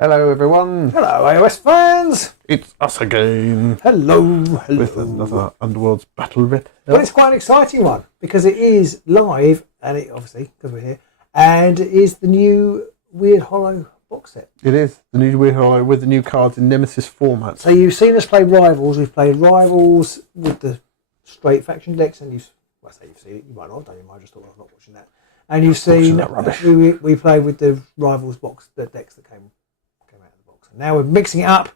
Hello everyone. Hello iOS fans. It's us again. Hello. With another Underworld's Battle Red. Well, it's quite an exciting one because it is live, and it obviously because we're here, and it is the new Wyrdhollow box set. It is the new Wyrdhollow with the new cards in Nemesis format. So you've seen us play Rivals. We've played Rivals with the straight faction decks, and you've seen it. You might not have done. You might have just thought I was not watching that. And you've seen that rubbish. We played with the Rivals box, the decks that came out of the box. And now we're mixing it up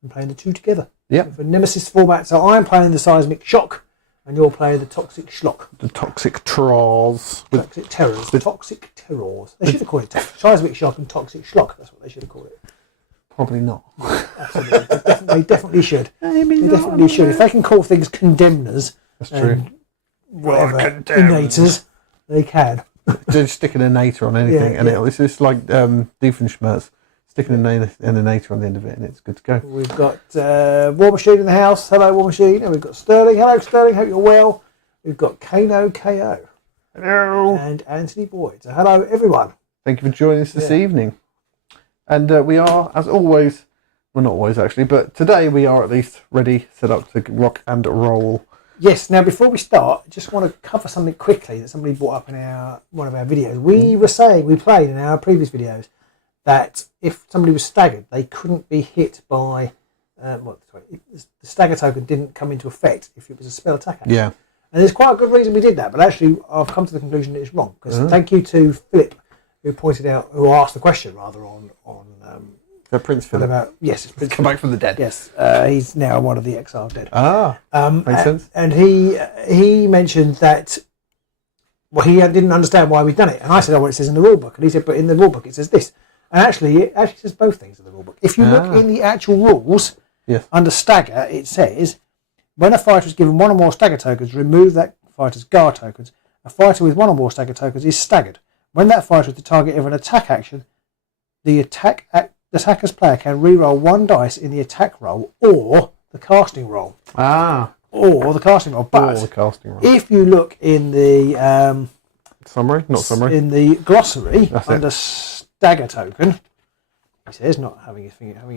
and playing the two together. Yep. For Nemesis format. So I'm playing the Seismic Shock, and you're playing the Toxic Schlock. The Toxic Trolls. Toxic Terrors. Toxic Terrors. They should have called it Seismic Shock and Toxic Schlock. That's what they should have called it. Probably not. Absolutely. They definitely should. They definitely should. If they can call things condemners. That's true. Whatever. Innators, they can. Just stick an innator on anything, and it's just like Doofenshmirtz. Sticking an innator on the end of it, and it's good to go. We've got War Machine in the house. Hello, War Machine. And we've got Sterling. Hello, Sterling. Hope you're well. We've got Kano KO. Hello. And Anthony Boyd. So hello, everyone. Thank you for joining us this evening. And we are, as always, well, not always actually, but today we are at least ready, set up to rock and roll. Yes. Now, before we start, I just want to cover something quickly that somebody brought up in one of our videos. We were saying, we played in our previous videos, that if somebody was staggered, they couldn't be hit by the stagger token didn't come into effect if it was a spell attack action. Yeah. And there's quite a good reason we did that, but actually I've come to the conclusion that it's wrong. Because thank you to Philip, who asked the question rather on Prince Philip. Yes, it's Prince come back from the dead. Yes, he's now one of the exiled dead. Makes sense. And he mentioned that. Well, he didn't understand why we'd done it, and I said, "Oh, well, it says in the rule book," and he said, "But in the rule book it says this." And actually, it says both things in the rule book. If you look in the actual rules, under stagger, it says when a fighter is given one or more stagger tokens, remove that fighter's guard tokens. A fighter with one or more stagger tokens is staggered. When that fighter is the target of an attack action, the attacker's player can re-roll one dice in the attack roll or the casting roll. Or the casting roll. But if you look in the summary, in the glossary under stagger token, he says, not having his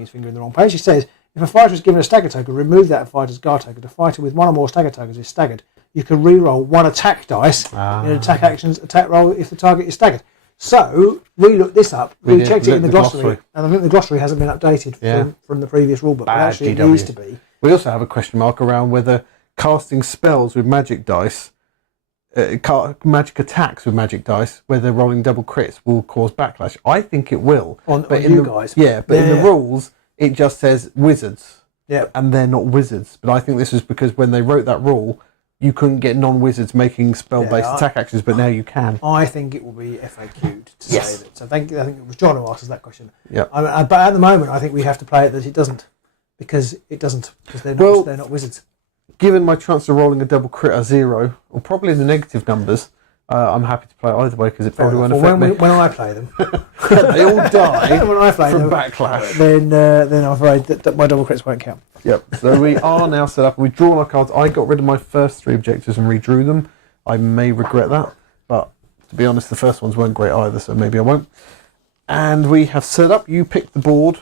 finger in the wrong page, he says, if a fighter is given a stagger token, remove that fighter's guard token. The fighter with one or more stagger tokens is staggered. You can re-roll one attack dice in an attack action's attack roll if the target is staggered. So, we looked this up, we checked it in the glossary, and I think the glossary hasn't been updated from the previous rulebook. Actually, it needs to be. We also have a question mark around whether casting spells with magic dice, magic attacks with magic dice, where they're rolling double crits, will cause backlash. I think it will. On you guys. Yeah, but in the rules, it just says wizards. Yeah. And they're not wizards. But I think this is because when they wrote that rule, you couldn't get non-wizards making spell-based attack actions, but now you can. I think it will be FAQ'd to say that. So I think it was John who asked us that question. Yeah. But at the moment, I think we have to play it that it doesn't, because they're not wizards. Given my chance of rolling a double crit at 0, or probably the negative numbers, I'm happy to play it either way because it probably won't affect me. When I play them, they all die when I play from them, backlash. Then I'm afraid that my double crits won't count. Yep. So we are now set up. We've drawn our cards. I got rid of my first 3 objectives and redrew them. I may regret that, but to be honest, the first ones weren't great either, so maybe I won't. And we have set up. You picked the board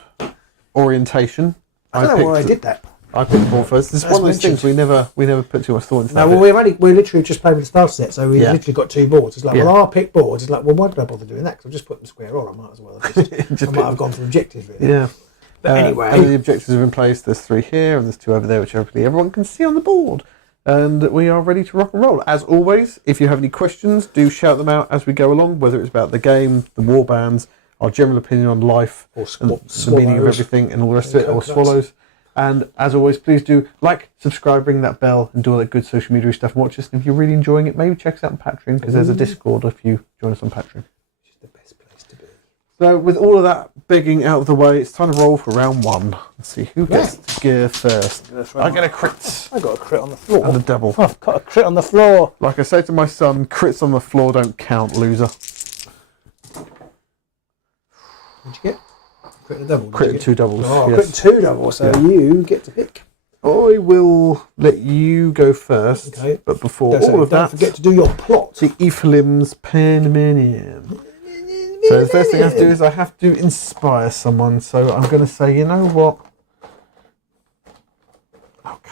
orientation. I don't know why I did that. I picked the board first. This is one of those things we never put too much thought into. No, well, we literally just played with the starter set, so we literally got 2 boards. It's like, well, I'll pick boards. It's like, well, why did I bother doing that? Because I've just put them square on. I might as well have I might have gone for objectives, really. Yeah. But anyway. And the objectives are in place. There's 3 here and there's 2 over there, which hopefully everyone can see on the board. And we are ready to rock and roll. As always, if you have any questions, do shout them out as we go along, whether it's about the game, the war bands, our general opinion on life, or the meaning of everything and all the rest of it, or swallows. And as always, please do like, subscribe, ring that bell, and do all that good social media stuff. And watch us. And if you're really enjoying it, maybe check us out on Patreon, because there's a Discord if you join us on Patreon. Which is the best place to be. So with all of that begging out of the way, it's time to roll for round 1. Let's see who gets to gear first. I get a crit. I got a crit on the floor. And a double. I've got a crit on the floor. Like I say to my son, crits on the floor don't count, loser. What'd you get? Crit and a double. Crit and 2 doubles. Oh, yes. crit and 2 doubles. So you get to pick. I will let you go first. Okay. But before all of that, don't forget to do your plot. The Ephilims Pandemonium. So the first thing I have to do is I have to inspire someone. So I'm going to say, you know what?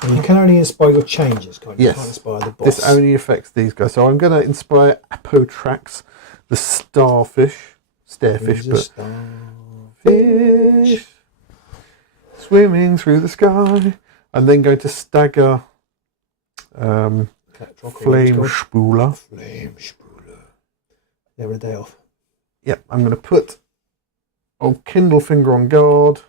You can only inspire your changes, can't you? Yes. You can't inspire the boss. This only affects these guys. So I'm going to inspire Apotrax, the starfish. Stairfish, but fish swimming through the sky. I'm then going to stagger Flame Spuler. They have a day off. Yep, I'm going to put old Kindlefinger on guard.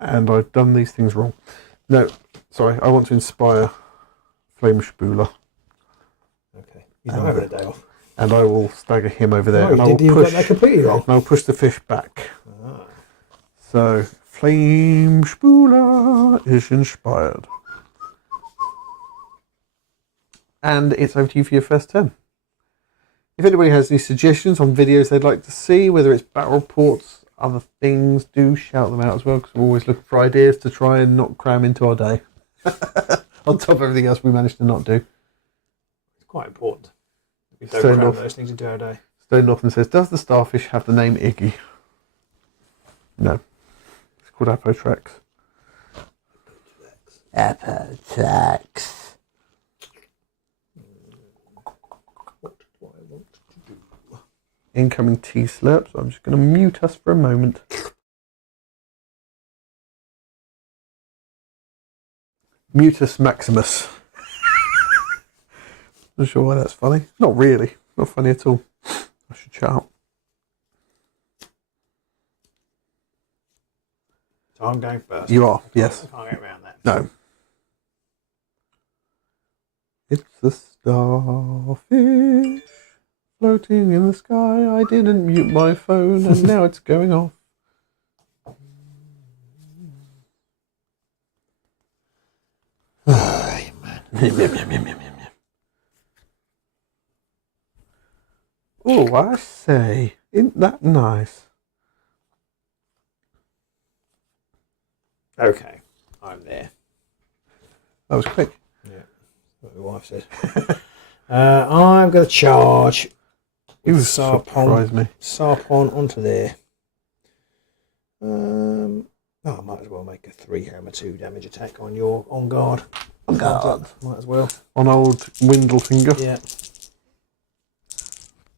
And I've done these things wrong. No, sorry, I want to inspire Flame Spuler. Okay, he's not having a day off. And I will stagger him over there. No, and you've got that completely wrong. And I'll push the fish back. So, Flame Spuler is inspired. And it's over to you for your first turn. If anybody has any suggestions on videos they'd like to see, whether it's battle reports, other things, do shout them out as well, because we're always looking for ideas to try and not cram into our day. On top of everything else we managed to not do. It's quite important. We don't cram those things into our day. Stone Northern says, does the starfish have the name Iggy? No. It's called Apotrax. Apotrax. What do I want to do? Incoming T-slurp, so I'm just going to mute us for a moment. Mutus Maximus. Not sure why that's funny. Not really. Not funny at all. I should shut up. So I'm going first. You are, yes. I can't get around that. No. It's the starfish floating in the sky. I didn't mute my phone and now it's going off. Oh, I say, isn't that nice? Okay, I'm there. That was quick. Yeah, that's what my wife said. I'm going to charge. You surprised me. Sarpon onto there. I might as well make a 3-hammer 2 damage attack on your on guard. On guard. Might as well. On old Wyrdhollow. Yeah.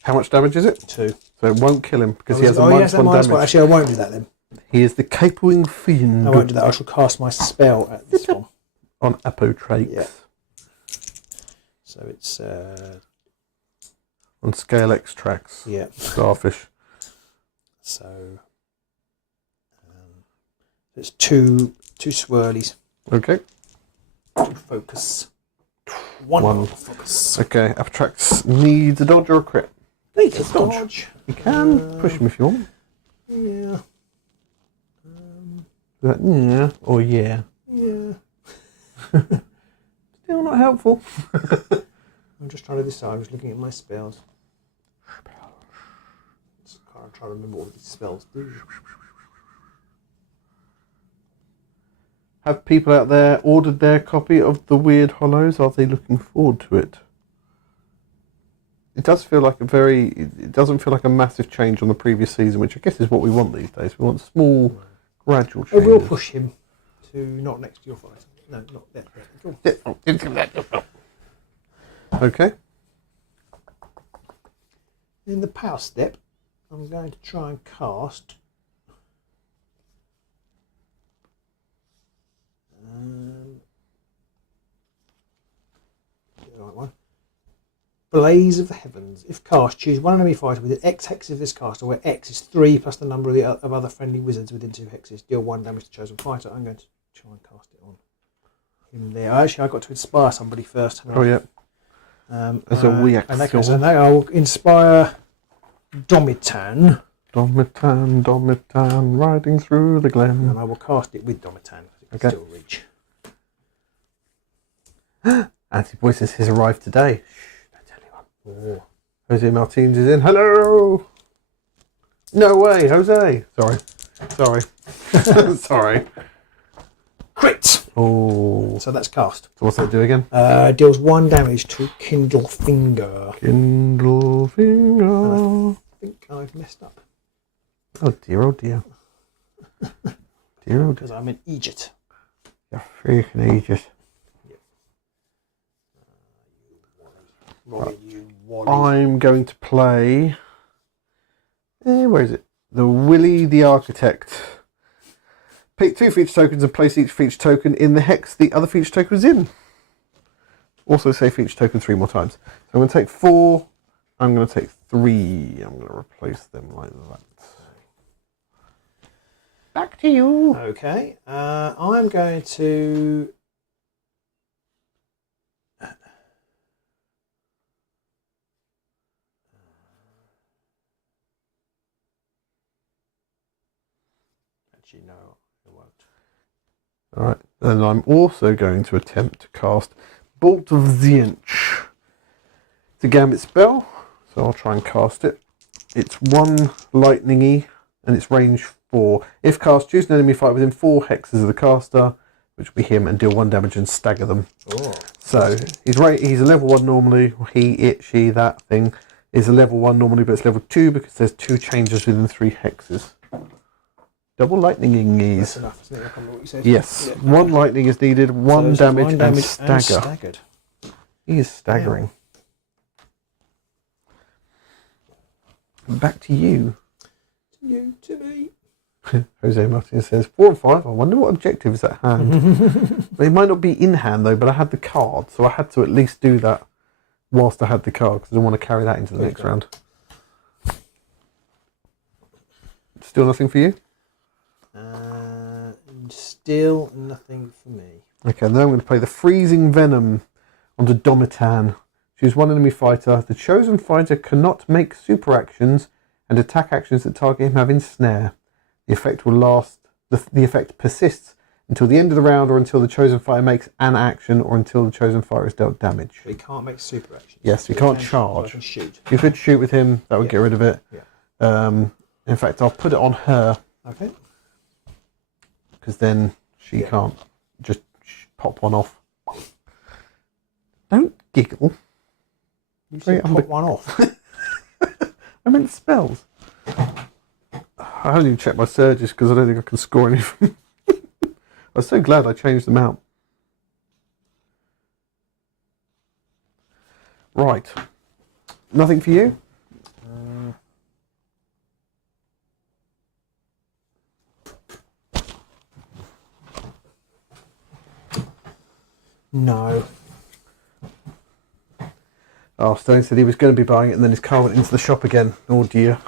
How much damage is it? 2. So it won't kill him because he has a -1 damage. Actually, I won't do that then. He is the Capewing Fiend. I won't do that. I shall cast my spell at this one. On Apotrax. Yeah. So it's... on Scale Extracts. Yeah. Starfish. So... it's two swirlies. Okay. 2 focus. One focus. Okay, Apotrax needs a dodge or a crit. Needs a dodge. You can push him if you want. Yeah. Yeah or yeah. Yeah. Still not helpful. I'm just trying to decide. I was looking at my spells. I'm trying to remember what these spells do. Have people out there ordered their copy of the Wyrdhollows? Are they looking forward to it? It does feel like it doesn't feel like a massive change on the previous season, which I guess is what we want these days. We want small, gradual changes. I will push him to not next to your fight. No, not there. Okay. In the power step, I'm going to try and cast... the right one. Blaze of the Heavens. If cast, choose one enemy fighter within X hexes of this caster, where X is 3 plus the number of other friendly wizards within 2 hexes. Deal 1 damage to chosen fighter. I'm going to try and cast it on him there. Actually, I got to inspire somebody first. Oh yeah. As a reaction. In that case, I'll inspire Domitan. Domitan, riding through the glen. And I will cast it with Domitan. It can still reach. Anti-Boy says he's arrived today. Shh, don't tell anyone. Oh. Jose Martins is in. Hello! No way, Jose. Sorry. Sorry. Crit! Oh. So that's cast. So what's that do again? Deals 1 damage to Kindlefinger. Kindlefinger. middle finger. I think I've messed up. Oh dear, oh dear. Dear, oh dear. Because I'm in Egypt. You're freaking Egypt. Robbie, you wally. I'm going to play... where is it? The Willy the Architect. Pick 2 feature tokens and place each feature token in the hex the other feature token is in. Also say feature token 3 more times. So I'm going to take 4. I'm going to take 3. I'm going to replace them like that. Back to you. Okay. I'm going to... Actually, no, it won't. Alright, and I'm also going to attempt to cast Bolt of the Inch. It's a gambit spell, so I'll try and cast it. It's 1 lightningy and it's range 4. If cast, choose an enemy fight within 4 hexes of the caster, which will be him, and deal 1 damage and stagger them. Oh. So he's a level 1 normally. He, it, she, that thing is a level 1 normally, but it's level 2 because there's 2 changes within 3 hexes. Double lightning That's enough, isn't it? I can't remember what you said. Yes, Yeah. 1 lightning is needed, 1 So damage, one damage and stagger. staggered. He is staggering. Back to you. To me. Jose Martin says 4 and 5. I wonder what objective is at hand. They might not be in hand though, but I had the card, so I had to at least do that whilst I had the card because I don't want to carry that into the next round. Still nothing for you? Still nothing for me. Okay, then I'm going to play the Freezing Venom onto Domitan. Choose 1 enemy fighter. The chosen fighter cannot make super actions, and attack actions that target him have ensnare. The effect will last. The effect persists until the end of the round, or until the chosen fighter makes an action, or until the chosen fighter is dealt damage. But he can't make super actions. Yes, we can't charge. I can shoot. You could shoot with him. That would get rid of it. Yeah. In fact, I'll put it on her. Okay. Because then she can't just pop one off. Don't giggle. You should pop one off. I meant spells. I haven't even checked my surges because I don't think I can score anything. I was so glad I changed them out. Right. Nothing for you? No. Oh, Stone said he was going to be buying it and then his car went into the shop again. Oh dear.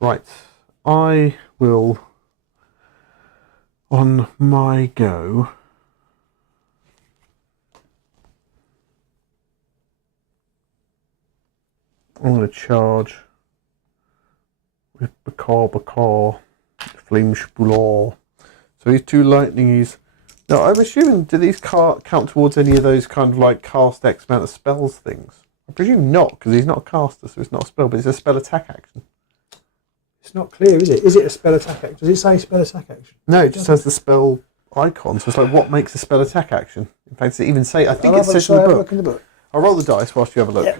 Right. I will, on my go, I'm going to charge with Bakar, Flame Spulor. So these 2 lightningies. Now, I'm assuming, do these count towards any of those kind of like cast X amount of spells things? I presume not, because he's not a caster, so it's not a spell, but it's a spell attack action. It's not clear, is it? Is it a spell attack action? Does it say spell attack action? No, it just has the spell icon, so it's like, what makes a spell attack action? In fact, does it even say, I think it says in the book. I'll roll the dice whilst you have a look. Yeah.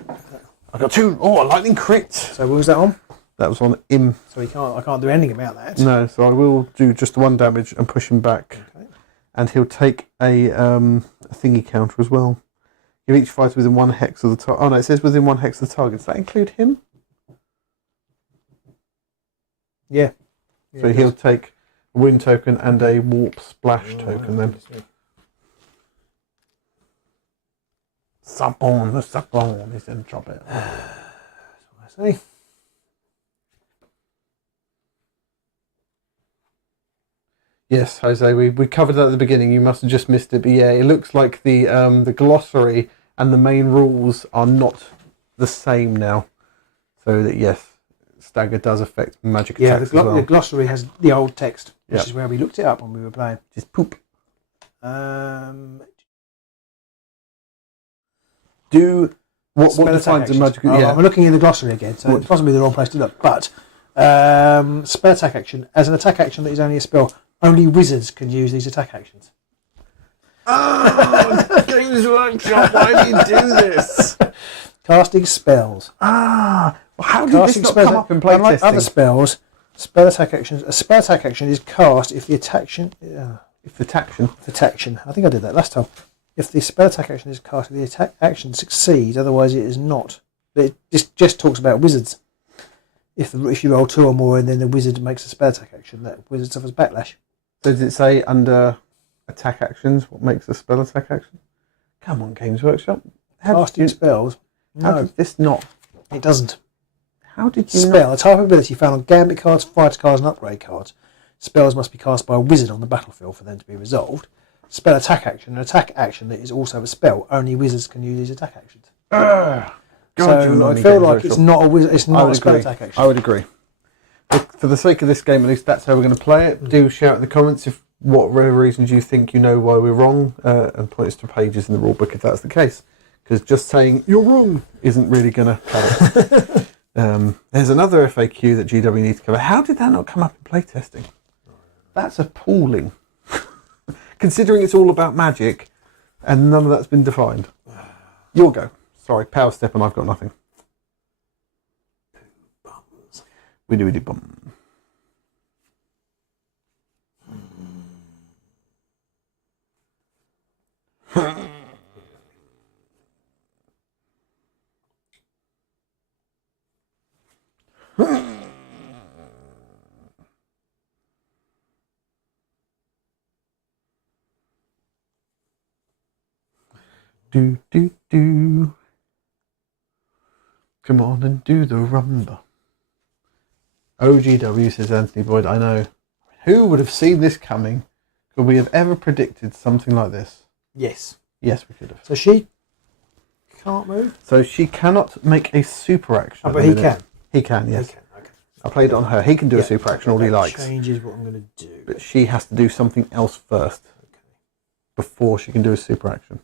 I got 2, a lightning crit! So what was that on? That was on him. So I can't do anything about that. No, so I will do just the 1 damage and push him back. Okay. And he'll take a thingy counter as well. Give each fighter within 1 hex of the target. Oh no, it says within 1 hex of the target. Does that include him? Yeah. So he'll take a wind token and a warp splash token then. The sapon is in trouble. That's what I say. Yes, Jose, we covered that at the beginning. You must have just missed it. But yeah, it looks like the glossary and the main rules are not the same now. So that, yes, stagger does affect magic attacks as well. The glossary has the old text, which Yep. is where we looked it up when we were playing. Just poop. What defines a magic? Yeah. I'm looking in the glossary again, so it's possibly the wrong place to look. But spell attack action, as an attack action that is only a spell, only wizards can use these attack actions. Oh, Games Workshop, why do you do this? Casting spells. Well, how did this not come up in playtesting? Unlike other spells, spell attack actions. A spell attack action is cast if the action. If the taction. I think I did that last time. If the spell attack action is cast, if the attack action succeeds, otherwise it is not. But it just talks about wizards. If you roll 2 or more and then the wizard makes a spell attack action, that wizard suffers backlash. So does it say under attack actions what makes a spell attack action? Come on, Games Workshop. Casting spells. How No, did this not? it doesn't. How did you Spell, a type of ability found on gambit cards, fighter cards, and upgrade cards. Spells must be cast by a wizard on the battlefield for them to be resolved. Spell attack action, an attack action that is also a spell. Only wizards can use these attack actions. God, So I feel like it's not a wizard. It's not a spell attack action. I would agree. For the sake of this game, at least that's how we're going to play it. Do shout in the comments if whatever reasons you think you know why we're wrong, and point us to pages in the rulebook if that's the case. Because just saying you're wrong isn't really going to cut it. There's another FAQ that GW needs to cover. How did that not come up in playtesting? That's appalling. Considering it's all about magic and none of that's been defined. You'll go. Sorry, power step and I've got nothing. Widdy widdy bum. Do do do. Come on and do the rumba. OGW, says Anthony Boyd. I know. Who would have seen this coming? Could we have ever predicted something like this? Yes. Yes, we could have. So she can't move? So she cannot make a super action. Oh, but he can. He can, yes. He can, okay. I played it on her. He can do a super action all he likes. Changes what I'm going to do. But she has to do something else first. Okay. Before she can do a super action.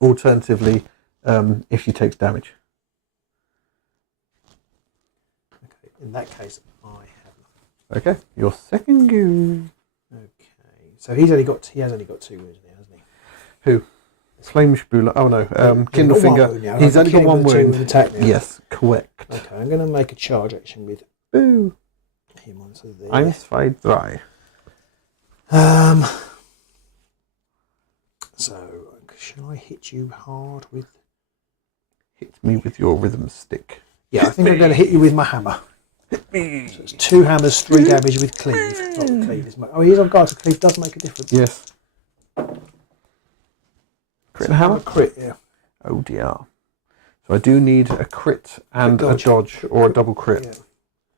Alternatively, if she takes damage. Okay. In that case, I have. Okay, your second go. Okay. So he has only got 2 wounds now, hasn't he? Who? Flame Spuler. Oh no, Kindle he's got Finger. one wound now. He's only got one wound. Attack now. Yes, correct. Okay, I'm going to make a charge action with Boo. him on to there. 1, 2, 3. So, shall I hit you hard with... Hit me with your rhythm stick. Yeah, I think I'm going to hit you with my hammer. Hit me. So it's 2 hammers, 3 damage with cleave. Not the cleave is oh, he's on guard, so cleave does make a difference. Yes. Crit and hammer? Crit, yeah. Oh dear. So I do need a crit and a dodge or a double crit. Yeah.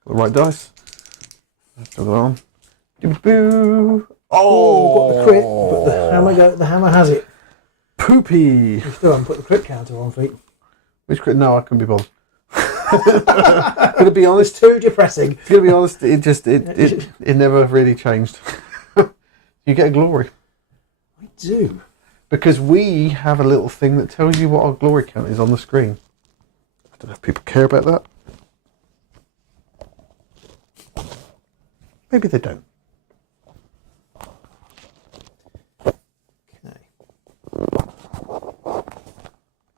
The right dice. Double on. Boo. Oh, got the crit, but the hammer has it. Poopy. You still haven't put the crit counter on, feet. Which crit? No, I couldn't be bothered. Gonna be honest. It's too depressing. Gonna be honest. It never really changed. You get a glory. I do. Because we have a little thing that tells you what our glory count is on the screen. I don't know if people care about that. Maybe they don't. Okay.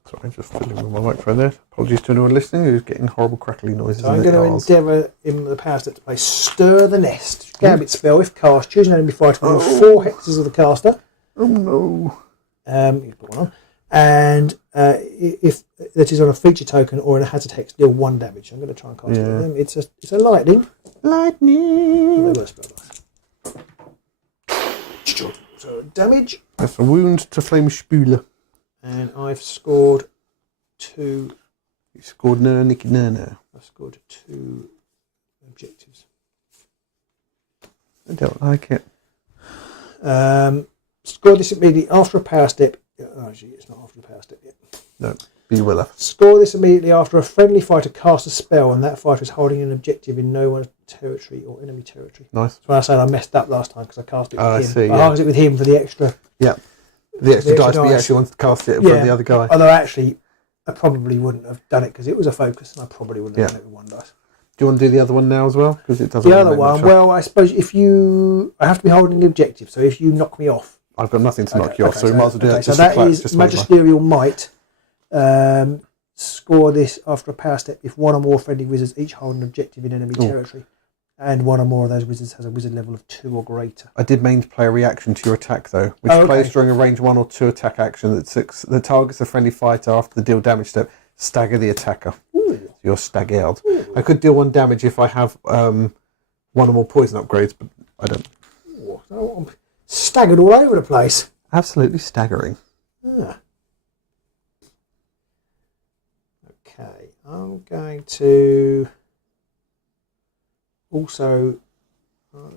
Sorry, just fiddling with my microphone there. Apologies to anyone listening who's getting horrible crackly noises. So I'm going to endeavour in the power step to play Stir the Nest. Gambit spell, if cast, choose an enemy fighter from 4 hexes of the caster. Oh no. You put one on. And if that is on a feature token or in a hazard hex, deal 1 damage. I'm going to try and cast it with them. It's a lightning. Lightning. They were spell dice. So damage. That's a wound to Flame Spuler. And I've scored 2. You scored no, Nicky, no. I've scored 2 objectives. I don't like it. Score this immediately after a power step. Oh, actually, it's not after the power step yet. No, but you will have. Score this immediately after a friendly fighter casts a spell and that fighter is holding an objective in no one's territory or enemy territory. Nice. That's why I said I messed up last time because I cast it with him. I see, I cast it with him for the extra. Yeah. The extra dice, but you actually wanted to cast it from the other guy. Although actually, I probably wouldn't have done it because it was a focus and I probably wouldn't have done it with 1 dice. Do you want to do the other one now as well? Because it doesn't. The really other make much one, sense. well, I suppose I have to be holding the objective. So if you knock me off, I've got nothing to knock you off, so we might as well do that. So Just that for is just for Magisterial Might. Score this after a power step if one or more friendly wizards each hold an objective in enemy territory, and one or more of those wizards has a wizard level of 2 or greater. I did mean to play a reaction to your attack though, which plays during a range 1 or 2 attack action that targets a friendly fighter after the deal damage step. Stagger the attacker. So you're staggered. I could deal 1 damage if I have 1 or more poison upgrades, but I don't. I'm staggered all over the place. Absolutely staggering. Ah. Okay, I'm going to also.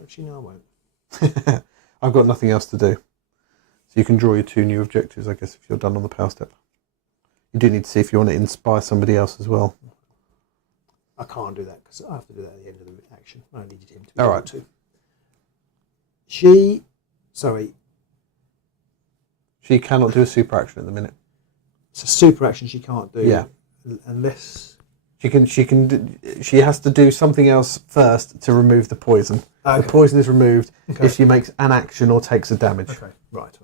Actually, no, I won't. I've got nothing else to do. So you can draw your 2 new objectives, I guess, if you're done on the power step. You do need to see if you want to inspire somebody else as well. I can't do that because I have to do that at the end of the action. I needed him to be able to. She cannot do a super action at the minute. It's a super action she can't do. Yeah. Unless she has to do something else first to remove the poison. Okay. The poison is removed if she makes an action or takes a damage. Okay. Right.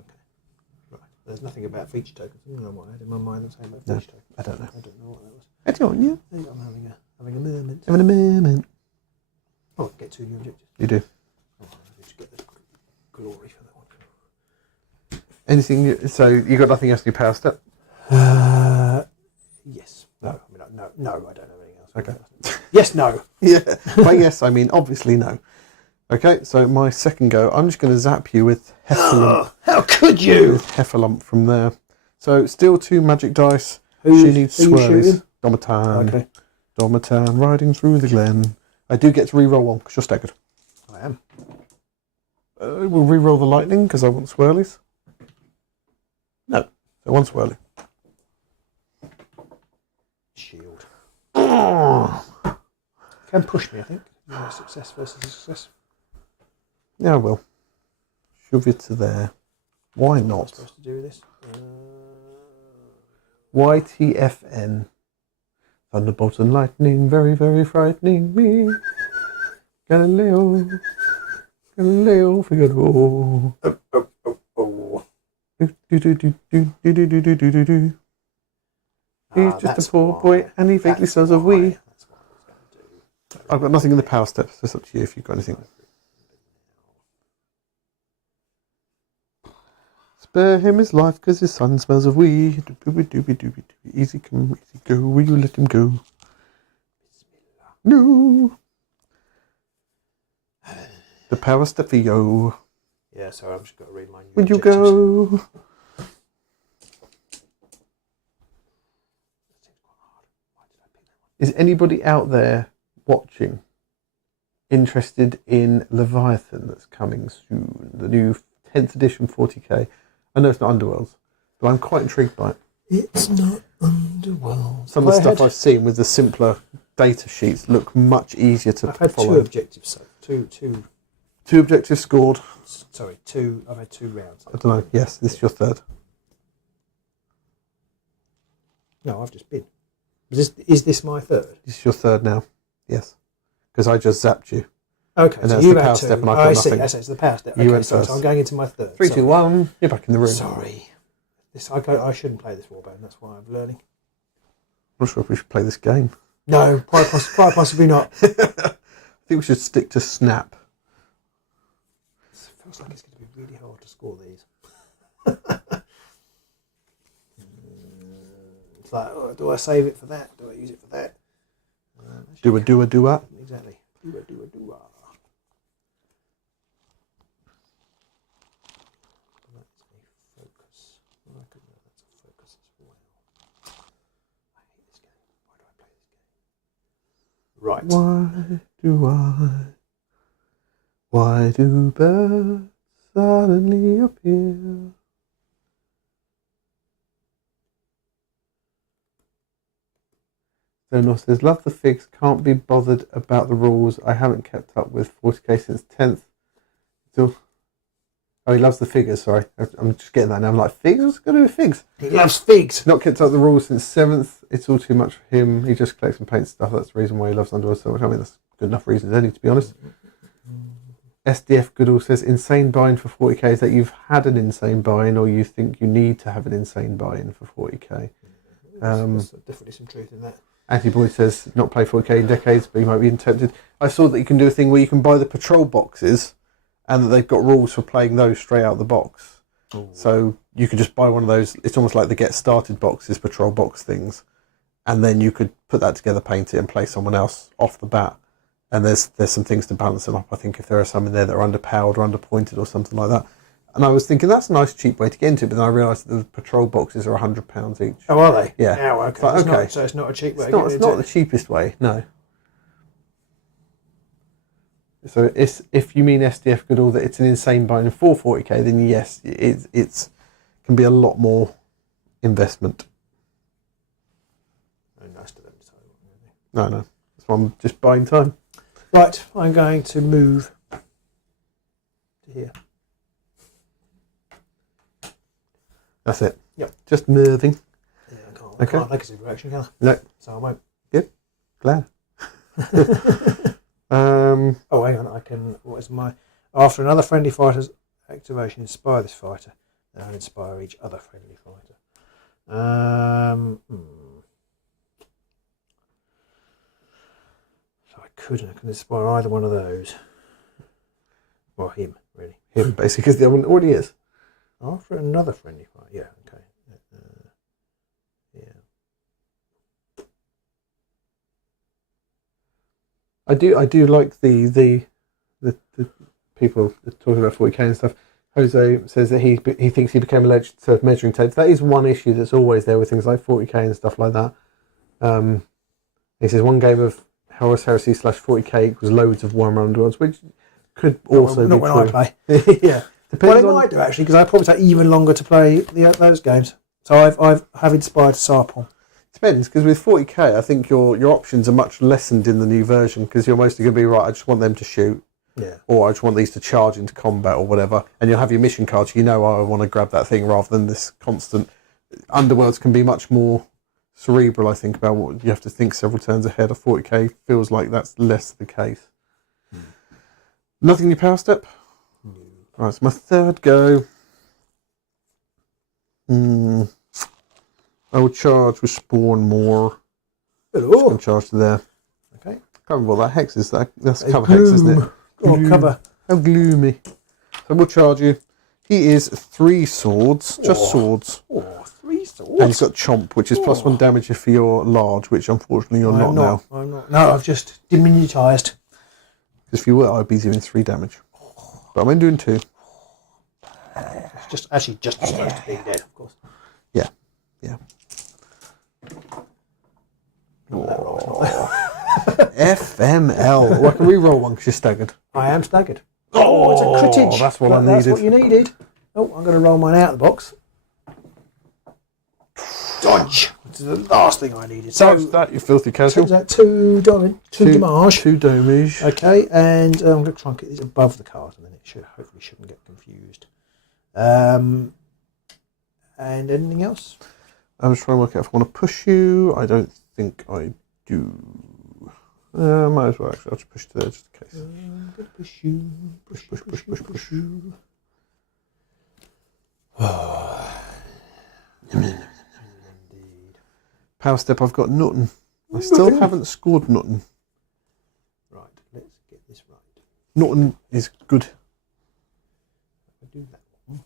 There's nothing about feature tokens. I don't know what I had in my mind. I'm saying about feature tokens. I don't know. I don't know what that was. I don't know. I think I'm having a moment. Having a moment. Oh, get 2 new objectives. You do. Oh, I need to get the glory for that one. Anything? So you got nothing else in your power step? Yes. No. I mean, no. I don't have anything else. Okay. Yes. No. Yeah. By yes, I mean obviously no. Okay. So my second go, I'm just going to zap you with Ephilims. How could you? With Ephilims from there. So still 2 magic dice. She needs who you swirlies. shooting? Domitan. Okay. Domitan riding through the glen. I do get to re-roll 1 because you're staggered. I am. We'll re-roll the lightning because I want swirlies. No. So 1 swirly. Shield. Oh. Can push me, I think. Success versus success. Yeah, I will. Shove it to there. Why What am I not? supposed to do with this? YTFN. Thunderbolt and lightning, very, very frightening me. Galileo. Galileo Figaro. He's just a poor boy and he vaguely says of we. That's what I was going to do. I've got nothing in the power steps. It's up to you if you've got anything. Spare him his life because his son smells of wee. Easy come, easy go. Will you let him go? No. The power step for yo. Yeah, sorry, I've just got to read my new Would you objectives. go? Is anybody out there watching interested in Leviathan that's coming soon? The new 10th edition 40k. I know it's not Underworlds, but I'm quite intrigued by it. It's not Underworld. Some of the stuff I've seen with the simpler data sheets look much easier to I've had follow. 2 objectives, so two objectives scored. Sorry, 2. I've had 2 rounds. I don't know. Yes, this is your 3rd. No, I've just been. Is this my 3rd? This is your 3rd now. Yes, because I just zapped you. Okay, And so that's you've the had power 2. step and I've got I nothing. see. That's it's the power step. You Okay, went so first. I'm going into my 3rd. 3, 2, 1. You're back in the room. Sorry. I shouldn't play this warband. That's why I'm learning. I'm not sure if we should play this game. No, quite possibly not. I think we should stick to Snap. It feels like it's going to be really hard to score these. It's like, oh, do I save it for that? Do I use it for that? Do a. Exactly. Do a. That's a focus. I reckon that's a focus as well. I hate this game. Why do I play this game? Right. Why do birds suddenly appear? Rynos says, love the figs, can't be bothered about the rules. I haven't kept up with 40k since 10th. Still, Oh, he loves the figures, sorry. I'm just getting that now. I'm like, figs? What's going to do with figs? He loves figs. Not kept up the rules since 7th. It's all too much for him. He just collects and paints stuff. That's the reason why he loves Underworld so much. I mean, that's good enough reason as any, to be honest. SDF Goodall says, insane buy-in for 40k is that you've had an insane buy-in or you think you need to have an insane buy-in for 40k. There's definitely some truth in that. Antiboy says, not play 40k in decades, but you might be tempted. I saw that you can do a thing where you can buy the patrol boxes and that they've got rules for playing those straight out of the box. Ooh. So you could just buy one of those. It's almost like the get started boxes, patrol box things. And then you could put that together, paint it, and play someone else off the bat. And there's some things to balance them up. I think if there are some in there that are underpowered or underpointed or something like that. And I was thinking that's a nice cheap way to get into it, but then I realised that the patrol boxes are £100 each. Oh, are they? Yeah. Oh, okay. Like, okay. So it's not a cheap way. It's not the cheapest way. No. So if you mean SDF Goodall that it's an insane buy-in for 40k, then yes, it's can be a lot more investment. Very nice to them. No. That's why I'm just buying time. Right, I'm going to move to here. That's it. Yep. Just moving. Yeah, I can't make a super action, can I? No. So I won't. Good. Glad. Oh, hang on. I can. What is my? After another friendly fighter's activation, inspire this fighter. Then I'll inspire each other friendly fighter. So I can inspire either one of those. Or him, really. Him, basically, because the other one already is. After another friendly fight, yeah, okay. Yeah. I do like the people talking about 40k and stuff. Jose says that he thinks he became allergic to measuring tapes. That is one issue that's always there with things like 40k and stuff like that. He says one game of Horus Heresy / 40k equals loads of Warhammer Underworlds, which could also not be when true. I play. Yeah, well, it might do actually, because I probably take even longer to play those games. So I have inspired Sarpon. Depends, because with 40k, I think your options are much lessened in the new version, because you're mostly going to be right. I just want them to shoot. Yeah. Or I just want these to charge into combat or whatever. And you'll have your mission cards. So I want to grab that thing rather than this constant. Underworlds can be much more cerebral, I think, about what you have to think several turns ahead. Of 40k feels like that's less the case. Nothing in your power step? Right, it's my third go. I will charge with Spawn more. Hello. I'm charged to there. Okay. Can't remember what that hex is. That's cover hex, isn't it? Oh, cover. How gloomy. So we'll charge you. He is 3 swords. Just swords. Oh, 3 swords. And he's got Chomp, which is +1 damage if you're large, which unfortunately you're not now. I'm not. No, I've just diminutised. Because if you were, I'd be doing 3 damage. But I'm only doing 2. It's just actually just as close to being dead, of course. Yeah. FML. Well, I can re-roll one because you're staggered. I am staggered. Oh, it's a critage. That's what I needed. That's what you needed. Oh, I'm going to roll mine out of the box. Dodge. Which is the last thing I needed. So that, you filthy casual. That 2 damage. 2 damage. 2 damage. Okay, and I'm going to try and get these above the card, and then it hopefully shouldn't get confused. And anything else? I'm just trying to work out if I want to push you. I don't think I do. Might as well, actually. I'll just push to there just in case. I'm going to push you. Push you. Indeed. Power step, I've got nothing. I still haven't scored nothing. Right, let's get this right. Nothing is good. I'll do that one.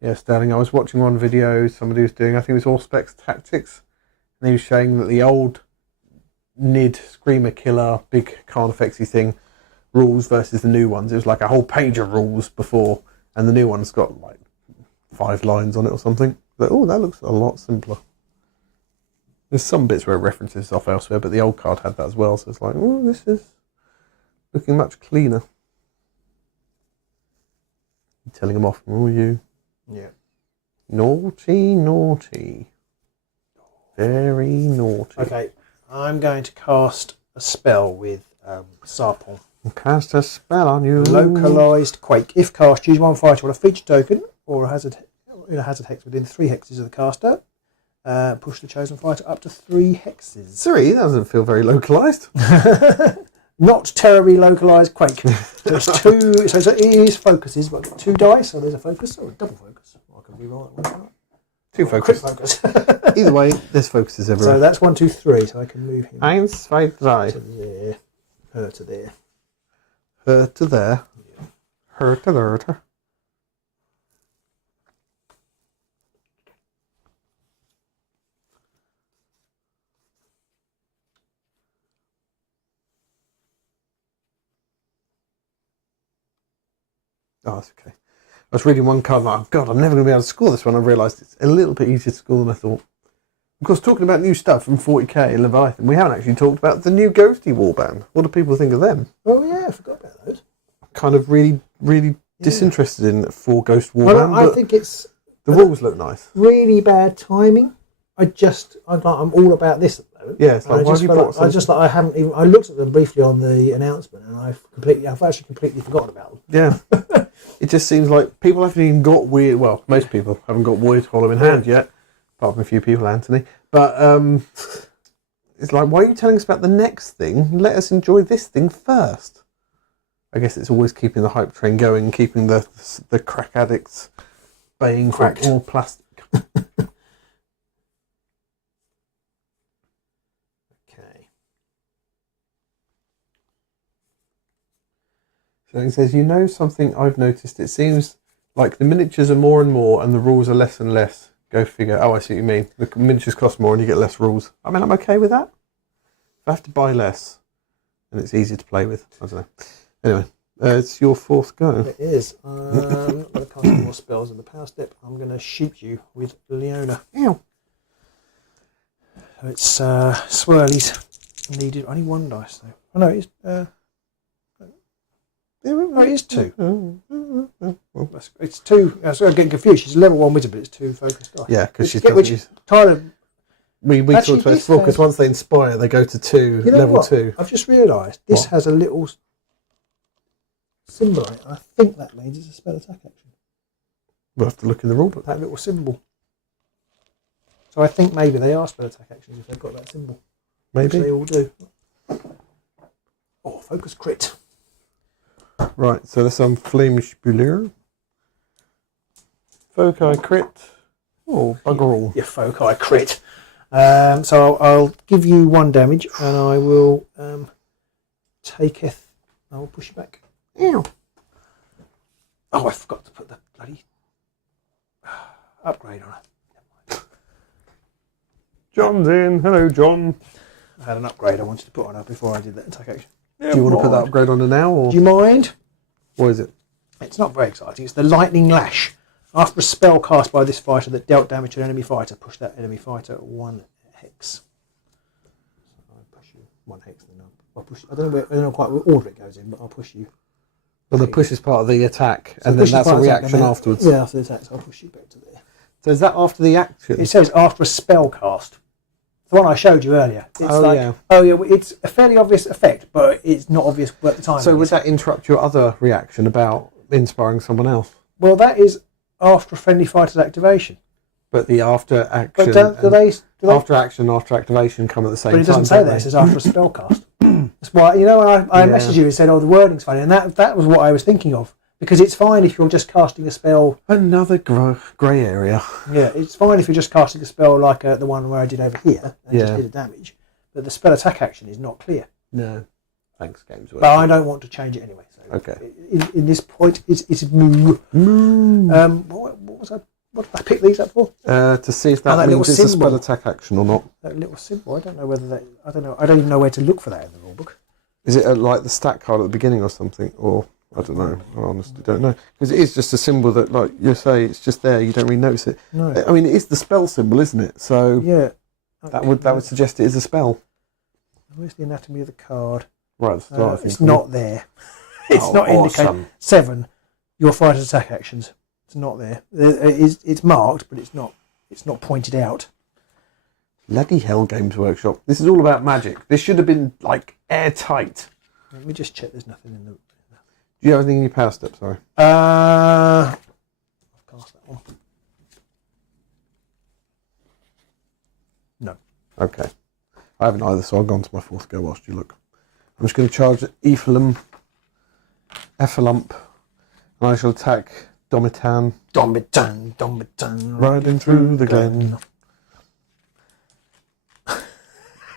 Yes, darling, I was watching one video somebody was doing, I think it was All Specs Tactics, and he was showing that the old NID Screamer Killer big Carnifexy thing rules versus the new ones. It was like a whole page of rules before, and the new one's got like 5 lines on it or something. But, oh, that looks a lot simpler. There's some bits where it references off elsewhere, but the old card had that as well, so it's like, oh, this is looking much cleaner. I'm telling him off, oh, you. Yeah. Naughty. Very naughty. Okay, I'm going to cast a spell with Sarpong. Cast a spell on you. Localized Quake. If cast, choose one fighter on a feature token or a hazard hex within 3 hexes of the caster. Push the chosen fighter up to 3 hexes. 3? That doesn't feel very localized. Not terribly localized Quake. So it's 2. So it is focuses, but I've got 2 dice. So there's a focus or a double focus. I can re-roll that one. 2 focus. Crit focus. Either way, there's focuses everywhere. So that's 1, 2, 3. So I can move him 1, 2, 3. to there, her to there. Her to there. Her to there. Oh, that's okay. I was reading one card and I'm like, God, I'm never going to be able to score this one. I realised it's a little bit easier to score than I thought. Of course, talking about new stuff from 40k and Leviathan, we haven't actually talked about the new Ghosty warband. What do people think of them? Oh, yeah, I forgot about those. Kind of really disinterested in 4 Ghost warband. I think it's... The rules look nice. Really bad timing. I'm all about this at the moment. Yeah, it's like, why have you brought something? I looked at them briefly on the announcement and I've actually completely forgotten about them. Yeah. It just seems like people haven't even got most people haven't got Wyrdhollow in hand yet, apart from a few people, Anthony. But it's like, why are you telling us about the next thing? Let us enjoy this thing first. I guess it's always keeping the hype train going, keeping the crack addicts baying for more plastic. So he says, something I've noticed. It seems like the miniatures are more and more and the rules are less and less. Go figure. Oh, I see what you mean. The miniatures cost more and you get less rules. I mean, I'm okay with that. If I have to buy less and it's easier to play with. I don't know. Anyway, it's your 4th go. It is. I'm not going to cast more spells in the power step. I'm going to shoot you with Leona. Ew. So it's swirlies needed. Only 1 dice though. Oh no, it's... Oh, it is 2. It's 2. I'm getting confused. She's a level 1 wizard, but it's 2 focused dice. Yeah, because she's We talked about this before, because once they inspire, they go to 2, level 2. I've just realised this has a little symbol on it. I think that means it's a spell attack action. We'll have to look in the rulebook. That little symbol. So I think maybe they are spell attack actions if they've got that symbol. Maybe. Which they all do. Oh, focus crit. Right, so there's some Flame Spuler. Foci crit. Oh, bugger all. Your foci crit. So I'll give you 1 damage and I will I will push you back. Ew. Oh, I forgot to put the bloody upgrade on it. John's in. Hello, John. I had an upgrade I wanted to put on her before I did that attack action. Yeah, do you want to put that upgrade on her now? Or? Do you mind? What is it? It's not very exciting. It's the Lightning Lash. After a spell cast by this fighter that dealt damage to an enemy fighter, push that enemy fighter 1 hex. So I'll push you 1 hex, then I'll push. I don't know quite what order it goes in, but I'll push you. Well, the push is part of the attack, and then that's a reaction afterwards. Yeah, after the attack, so I'll push you back to there. So is that after the action? It says after a spell cast. The one I showed you earlier. It's it's a fairly obvious effect, but it's not obvious at the time. So would that interrupt your other reaction about inspiring someone else? Well, that is after a friendly fighter's activation. But the after action, after action, after activation come at the same time. But it doesn't say that. It says after a spell cast. That's why, when I messaged you and said, "Oh, the wording's funny," and that was what I was thinking of. Because it's fine if you're just casting a spell. Another grey area. Yeah, it's fine if you're just casting a spell like the one where I did over here and just did a damage. But the spell attack action is not clear. No. Thanks, Games Workshop. But I don't want to change it anyway. So okay. In this point, it's moo. What did I pick these up for? To see if that means it's a spell attack action or not. That little symbol. I don't know whether that. I don't know. I don't even know where to look for that in the rulebook. Is it like the stat card at the beginning or something, or? I don't know. I honestly don't know. Because it is just a symbol that, like you say, it's just there. You don't really notice it. No. I mean, it is the spell symbol, isn't it? So yeah, that would suggest it is a spell. Where's the anatomy of the card? Right, it's not there. It's not indicated. 7. Your fighter's attack actions. It's not there. It's marked, but it's not pointed out. Bloody hell, Games Workshop! This is all about magic. This should have been like airtight. Let me just check there's nothing in the... Do you have anything in your power step, sorry? I'll cast that one. No. Okay. I haven't either, so I'll go on to my fourth go whilst you look. I'm just going to charge Ephilim, and I shall attack Domitan. Domitan. Riding through the glen.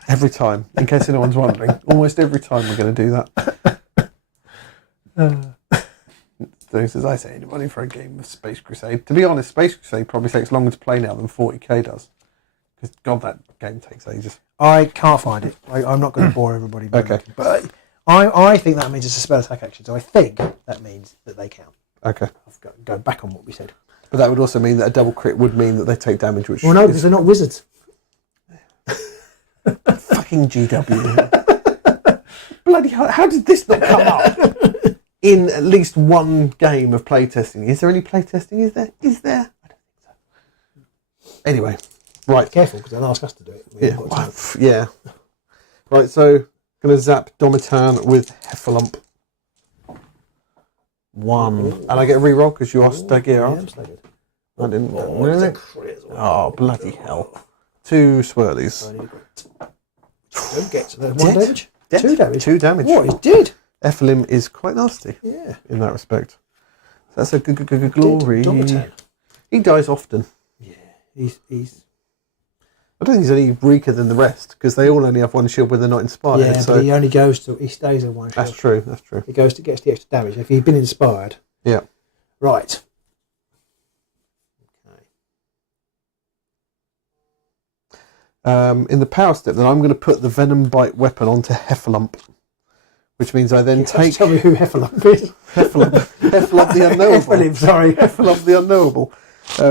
Every time, in case anyone's wondering. Almost every time we're going to do that. So says, I say anybody for a game of Space Crusade. To be honest, Space Crusade probably takes longer to play now than 40k does. Because, God, that game takes ages. I can't find it. I'm not going to bore everybody. Okay. But I think that means it's a spell attack action. So I think that means that they count. Okay. I've got to go back on what we said. But that would also mean that a double crit would mean that they take damage, which... Well, no, because they're not wizards. Fucking GW. Bloody hell, how did this not come up in at least one game of playtesting? Is there any playtesting? Is there? I don't think so. Anyway, right. Be careful, because they'll ask us to do it. Yeah. Right, so going to zap Domitan with Ephilims. 1. And I get a reroll because you are staggered. Yeah, I'm staggered. I didn't. Really? Oh, bloody hell. 2 swirlies. Don't get to the 1 damage. Dead. 2 damage. 2 damage. What? He's dead. Ephilim is quite nasty. Yeah. In that respect. So that's a good glory. Domitan. He dies often. Yeah. He's. I don't think he's any weaker than the rest because they all only have 1 shield when they're not inspired. Yeah, so but he only goes to. He stays at 1 shield. that's true. He gets the extra damage if he'd been inspired. Yeah. Right. In the power step, then I'm going to put the venom bite weapon onto Ephilims, which means I then take. Tell me who Ephilims is. Ephilims the unknowable. Ephilims, sorry. Ephilims the unknowable.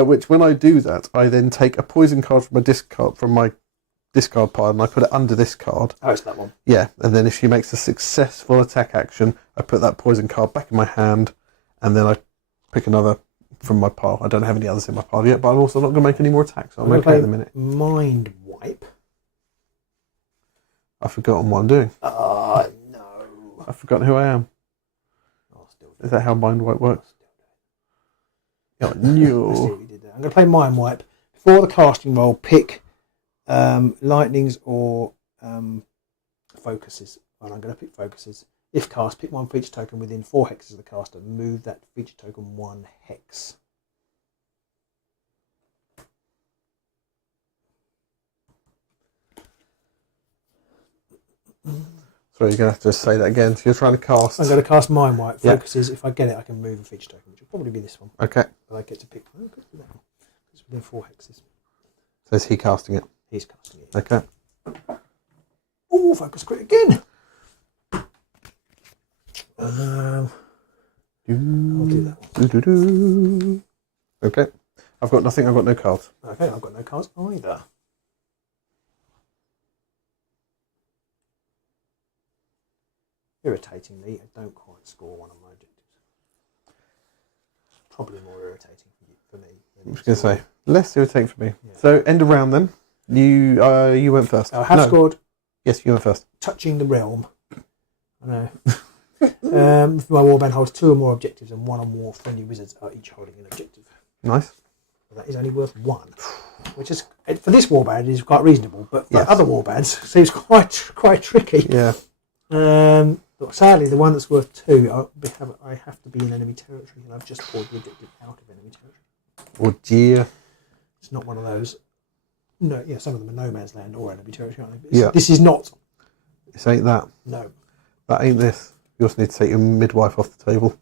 Which, when I do that, I then take a poison card from my discard pile, and I put it under this card. Oh, it's that one. Yeah, and then if she makes a successful attack action, I put that poison card back in my hand, and then I pick another from my pile. I don't have any others in my pile yet, but I'm also not going to make any more attacks, so I'm okay at the minute. Mind wipe. I've forgotten what I'm doing. No. I've forgotten who I am. Is that how mind wipe works? Oh, no. I'm going to play mind wipe. Before the casting roll, pick lightnings or focuses. And I'm going to pick focuses. If cast, pick 1 feature token within 4 hexes of the caster. Move that feature token 1 hex. Sorry, you're going to have to say that again. So you're trying to cast. I'm going to cast mind wipe. Focuses. If I get it, I can move a feature token, which will probably be this one. Okay. But I get to pick one. Could be that one. It's within 4 hexes. So is he casting it? He's casting it. Okay. Oh, focus crit again. I'll do that one. Okay. I've got nothing. I've got no cards. Okay, I've got no cards either. Irritatingly, I don't quite score one of my objectives. Probably more irritating for me. I was going to say, less irritating for me. Yeah. So, end of round then. You went first. I have scored. Yes, you went first. Touching the realm. I know. My warband holds 2 or more objectives, and 1 or more friendly wizards are each holding an objective. Nice. That is only worth 1, which is, for this warband, is quite reasonable, but for other warbands, seems quite tricky. Yeah. But sadly, the one that's worth 2, I have to be in enemy territory, and I've just pulled the objective out of enemy territory. Oh dear. It's not one of those. No, yeah, some of them are no man's land or enemy territory, aren't they? Yeah. This is not. This ain't that. No. That ain't this. You also need to take your midwife off the table.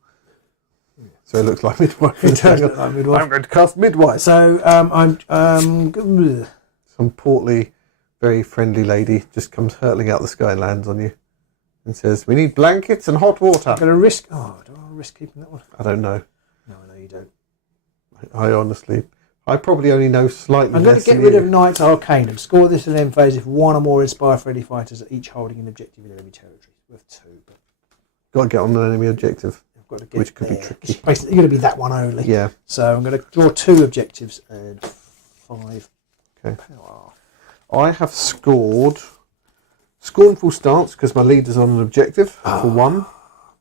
Yeah. So it looks like midwife. It does look like midwife. I'm going to cast midwife. So some portly, very friendly lady just comes hurtling out the sky and lands on you and says, "We need blankets and hot water." I'm going to risk. Oh, do I risk keeping that one? I don't know. No, I know you don't. I probably only know slightly less. I'm going to get rid of Knight's Arcanum. Score this in end phase if 1 or more inspire friendly fighters are each holding an objective in enemy territory. Worth 2, but got to get on an enemy objective, I've got to get which could there. be tricky. It's basically going to be that one only. Yeah. So I'm going to draw 2 objectives and 5 okay. power. I have scored Scornful Stance, because my leader's on an objective for 1.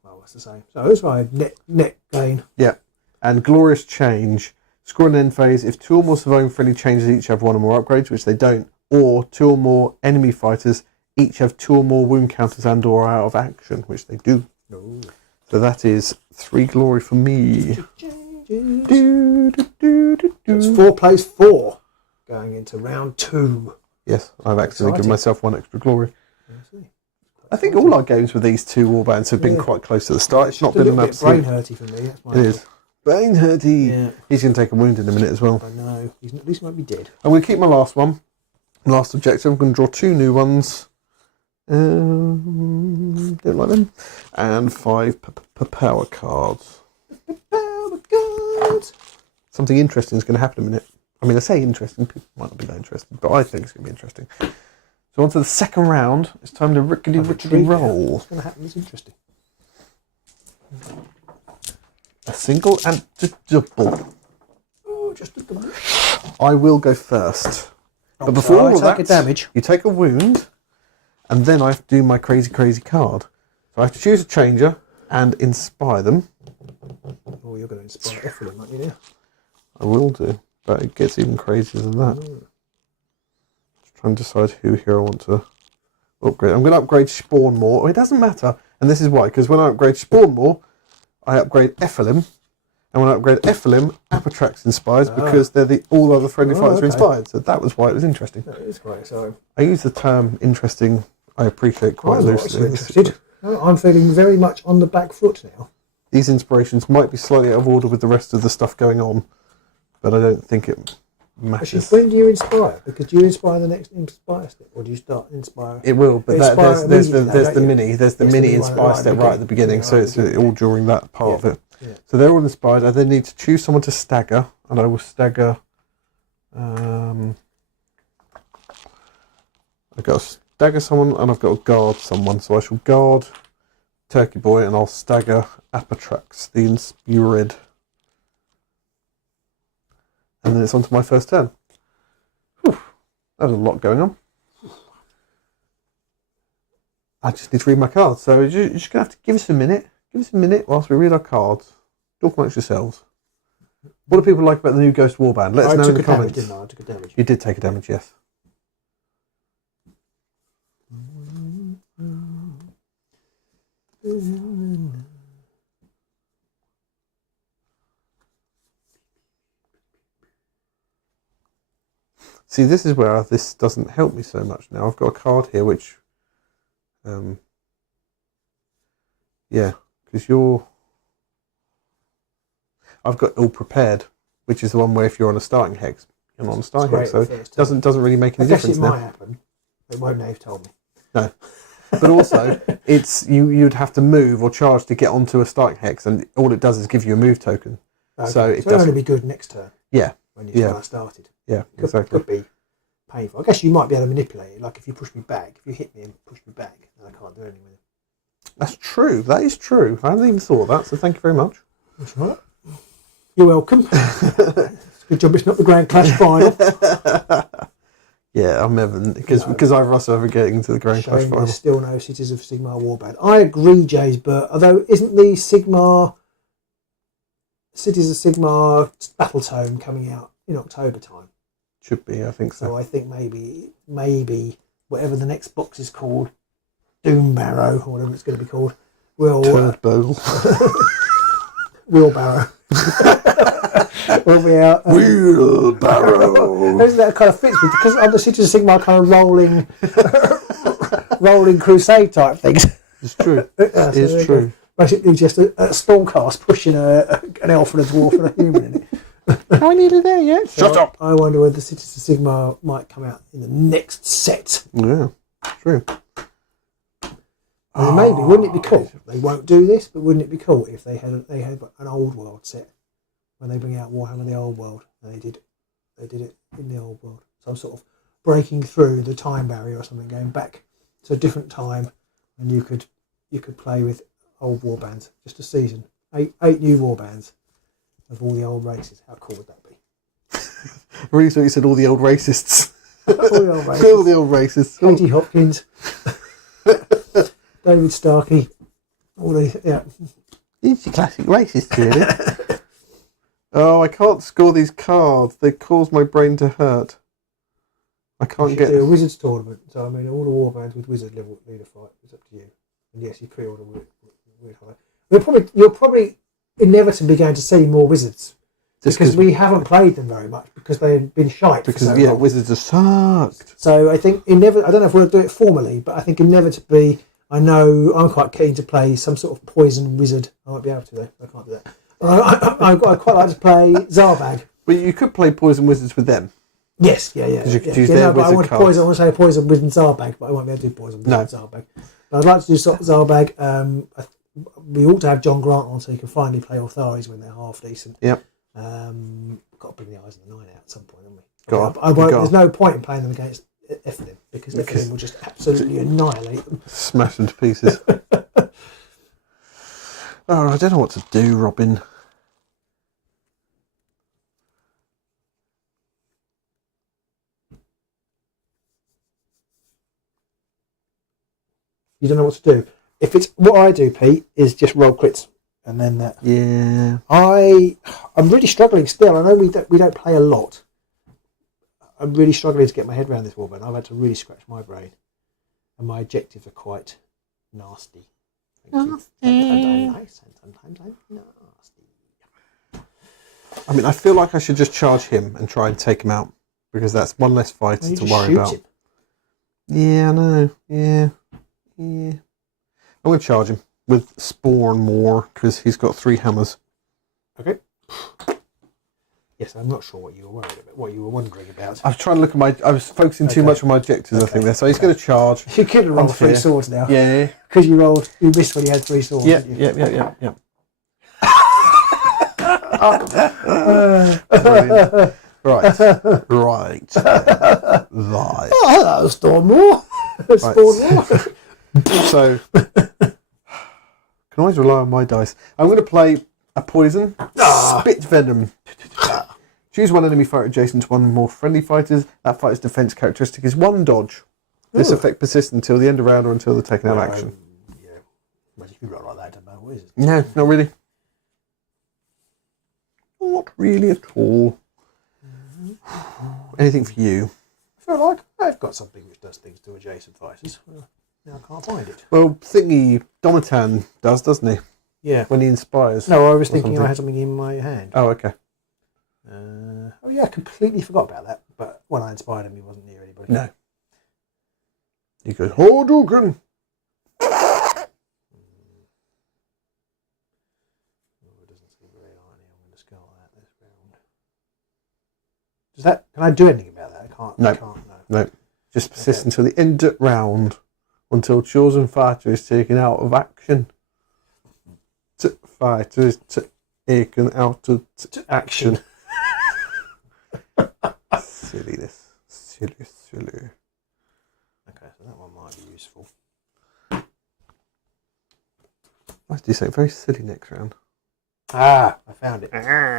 Well, that's the same. So that's my net gain. Yeah. And Glorious Change. Score an end phase. If 2 or more surviving friendly changes each have 1 or more upgrades, which they don't, or 2 or more enemy fighters each have 2 or more wound counters and or are out of action, which they do. Ooh. So that is 3 glory for me. It's 4 plays 4 going into round 2. Yes, I've accidentally given myself 1 extra glory. I think exciting. all our games with these 2 warbands have been quite close to the start. It's not Just a been an little bit absolute... brain hurty for me. That's my It is. Brain hurty. Yeah. He's going to take a wound in a minute as well. I know. At least he might be dead. I'm going to keep my last one. Last objective. I'm going to draw 2 new ones. Don't like them. And 5 power cards. Power cards. Something interesting is going to happen in a minute. I mean, I say interesting. People might not be that interested, but I think it's going to be interesting. So on to the second round. It's time to rickety roll. What's going to happen is interesting. A single and a double. Oh, just a double. I will go first. But So before I all take that, a damage. you take a wound, and then I have to do my crazy card. So I have to choose a changer and inspire them. Oh, you're going to inspire Ephilem, aren't you now? I will do, but it gets even crazier than that. Just trying to decide who here I want to upgrade. I'm going to upgrade Spawn more. Oh, it doesn't matter, and this is why, because when I upgrade Spawn more, I upgrade Ephilim, and when I upgrade Ephilim, Apatrax inspires because they're all other friendly fighters are inspired. So that was why it was interesting. That is quite so. I use the term interesting. I appreciate quite I'm loosely. also interested. I'm feeling very much on the back foot now. These inspirations might be slightly out of order with the rest of the stuff going on, but I don't think it Actually, matters. when do you inspire? Because do you inspire the next inspire step, or do you start inspire? It will, but Inspire there's the immediately, there's the It's mini the one inspire right step right at the beginning, so it's all during that part of it. Yeah. So they're all inspired. I then need to choose someone to stagger, and I will stagger. I've got to stagger someone, and I've got to guard someone. So I shall guard Turkey Boy, and I'll stagger Apatrax, the Inspired. And then it's on to my first turn. Whew, there's a lot going on. I just need to read my cards. So you're just going to have to give us a minute. Give us a minute whilst we read our cards. Talk amongst yourselves. What do people like about the new Ghost Warband? Let us know in the comments. Damage, didn't I? I took a damage. You did take a damage, yes. See, this is where this doesn't help me so much now. I've got a card here which... yeah, because I've got all prepared, which is the one where if you're on a starting hex, you're not on a starting hex, so it doesn't really make any difference now. I guess it might happen. It won't have told me. No. But also, it's you'd have to move or charge to get onto a starting hex, and all it does is give you a move token. Okay. So it it'll doesn't... only be good next turn. Yeah. When you started. Yeah, Could be painful. I guess you might be able to manipulate it. Like if you push me back, if you hit me and push me back, then I can't do anything with it. That's true. That is true. I hadn't even thought of that, so thank you very much. That's right. You're welcome. Good job it's not the Grand Clash final. Yeah, I'm never... Because either of us are ever getting to the Grand Clash Showing final. there's still no Cities of Sigmar Warband. I agree, Jays, but although isn't the Sigmar Cities of Sigmar Battle Tome coming out in October time? Should be, I think so. So I think maybe whatever the next box is called, Doom Barrow or whatever it's going to be called, will Turbo. Wheelbarrow. Will be out. Wheelbarrow. Isn't that kind of fits with because of the Cities of Sigmar kind of rolling crusade type things. It's true. It's true. Basically, just a Stormcast pushing an elf and a dwarf and a human in it. How I needed there yet? So Shut up. I wonder whether the Cities of Sigmar might come out in the next set. Yeah, true. And maybe, wouldn't it be cool? They won't do this, but wouldn't it be cool if they had an old world set when they bring out Warhammer the Old World, and they did it in the Old World. Some sort of breaking through the time barrier or something, going back to a different time, and you could play with old warbands. Just a season, eight new warbands of all the old races. How cool would that be? I really thought you said all the old racists. All the old races. All the old racists. Katie Hopkins. David Starkey. All these, yeah. He's a classic racist, really. Oh, I can't score these cards. They cause my brain to hurt. I can't get... do a Wizards tournament. So, I mean, all the warbands with Wizard level leader fight. It's up to you. And yes, you pre-order Wyrdhollow. You're probably inevitably going to see more Wizards. Just because we haven't played them very much because they've been shite. Because, long. Wizards are sucked. So I think, I don't know if we'll do it formally, but I think inevitably, I know I'm quite keen to play some sort of poison wizard. I won't be able to, though. I can't do that. I quite like to play Zarbag. But you could play poison wizards with them. Yes, yeah. Because you could use their but wizard cards. I want to say poison wizard Zarbag, but I won't be able to do poison wizard Zarbag. But I'd like to do Zarbag. We ought to have John Grant on so he can finally play Altharis when they're half decent. Yep. Got to bring the eyes and the nine out at some point, haven't we? There's no point in playing them against Ephilims because Ephilims will just absolutely annihilate them. Smash them to pieces. Oh, I don't know what to do, Robin. You don't know what to do. If it's what I do, Pete, is just roll crits, and then that. Yeah. I'm really struggling still. I know we don't play a lot. I'm really struggling to get my head around this warband. I've had to really scratch my brain, and my objectives are quite nasty. Sometimes I'm nice, and sometimes I'm nasty. I mean, I feel like I should just charge him and try and take him out because that's one less fighter to worry about. Yeah, I know. Yeah. I'm going to charge him with Spore and more because he's got 3 hammers. Okay. Yes, I'm not sure what you were worried about. What you were wondering about. I was trying to look at I was focusing too much on my objectives. I think there. So he's going to charge. You could have rolled 3 swords now. Yeah. Because you missed when you had 3 swords. Yeah. Right. Oh, that was Storm War. So, can always rely on my dice. I'm going to play a poison. Spit Venom. Choose one enemy fighter adjacent to one or more friendly fighters. That fighter's defense characteristic is 1 dodge. This effect persists until the end of round or until the taken out action. Yeah. Well, if you roll like that, I don't know what is it. No, not really. Not really at all. Anything for you? I feel like I've got something which does things to adjacent fighters. Now I can't find it. Well, thingy Domitan does, doesn't he? Yeah. When he inspires. No, I was thinking I had something in my hand. Oh, okay. I completely forgot about that. But when I inspired him, he wasn't near anybody. No. He goes, Hadouken! It doesn't seem very irony. I'm going to scout that this round. Can I do anything about that? I can't. No. No. Just persist until the end of round. Until chosen fighter is taken out of action. Fighter is taken out of action. Silliness. Silly. Okay, so that one might be useful. I do something very silly next round. I found it.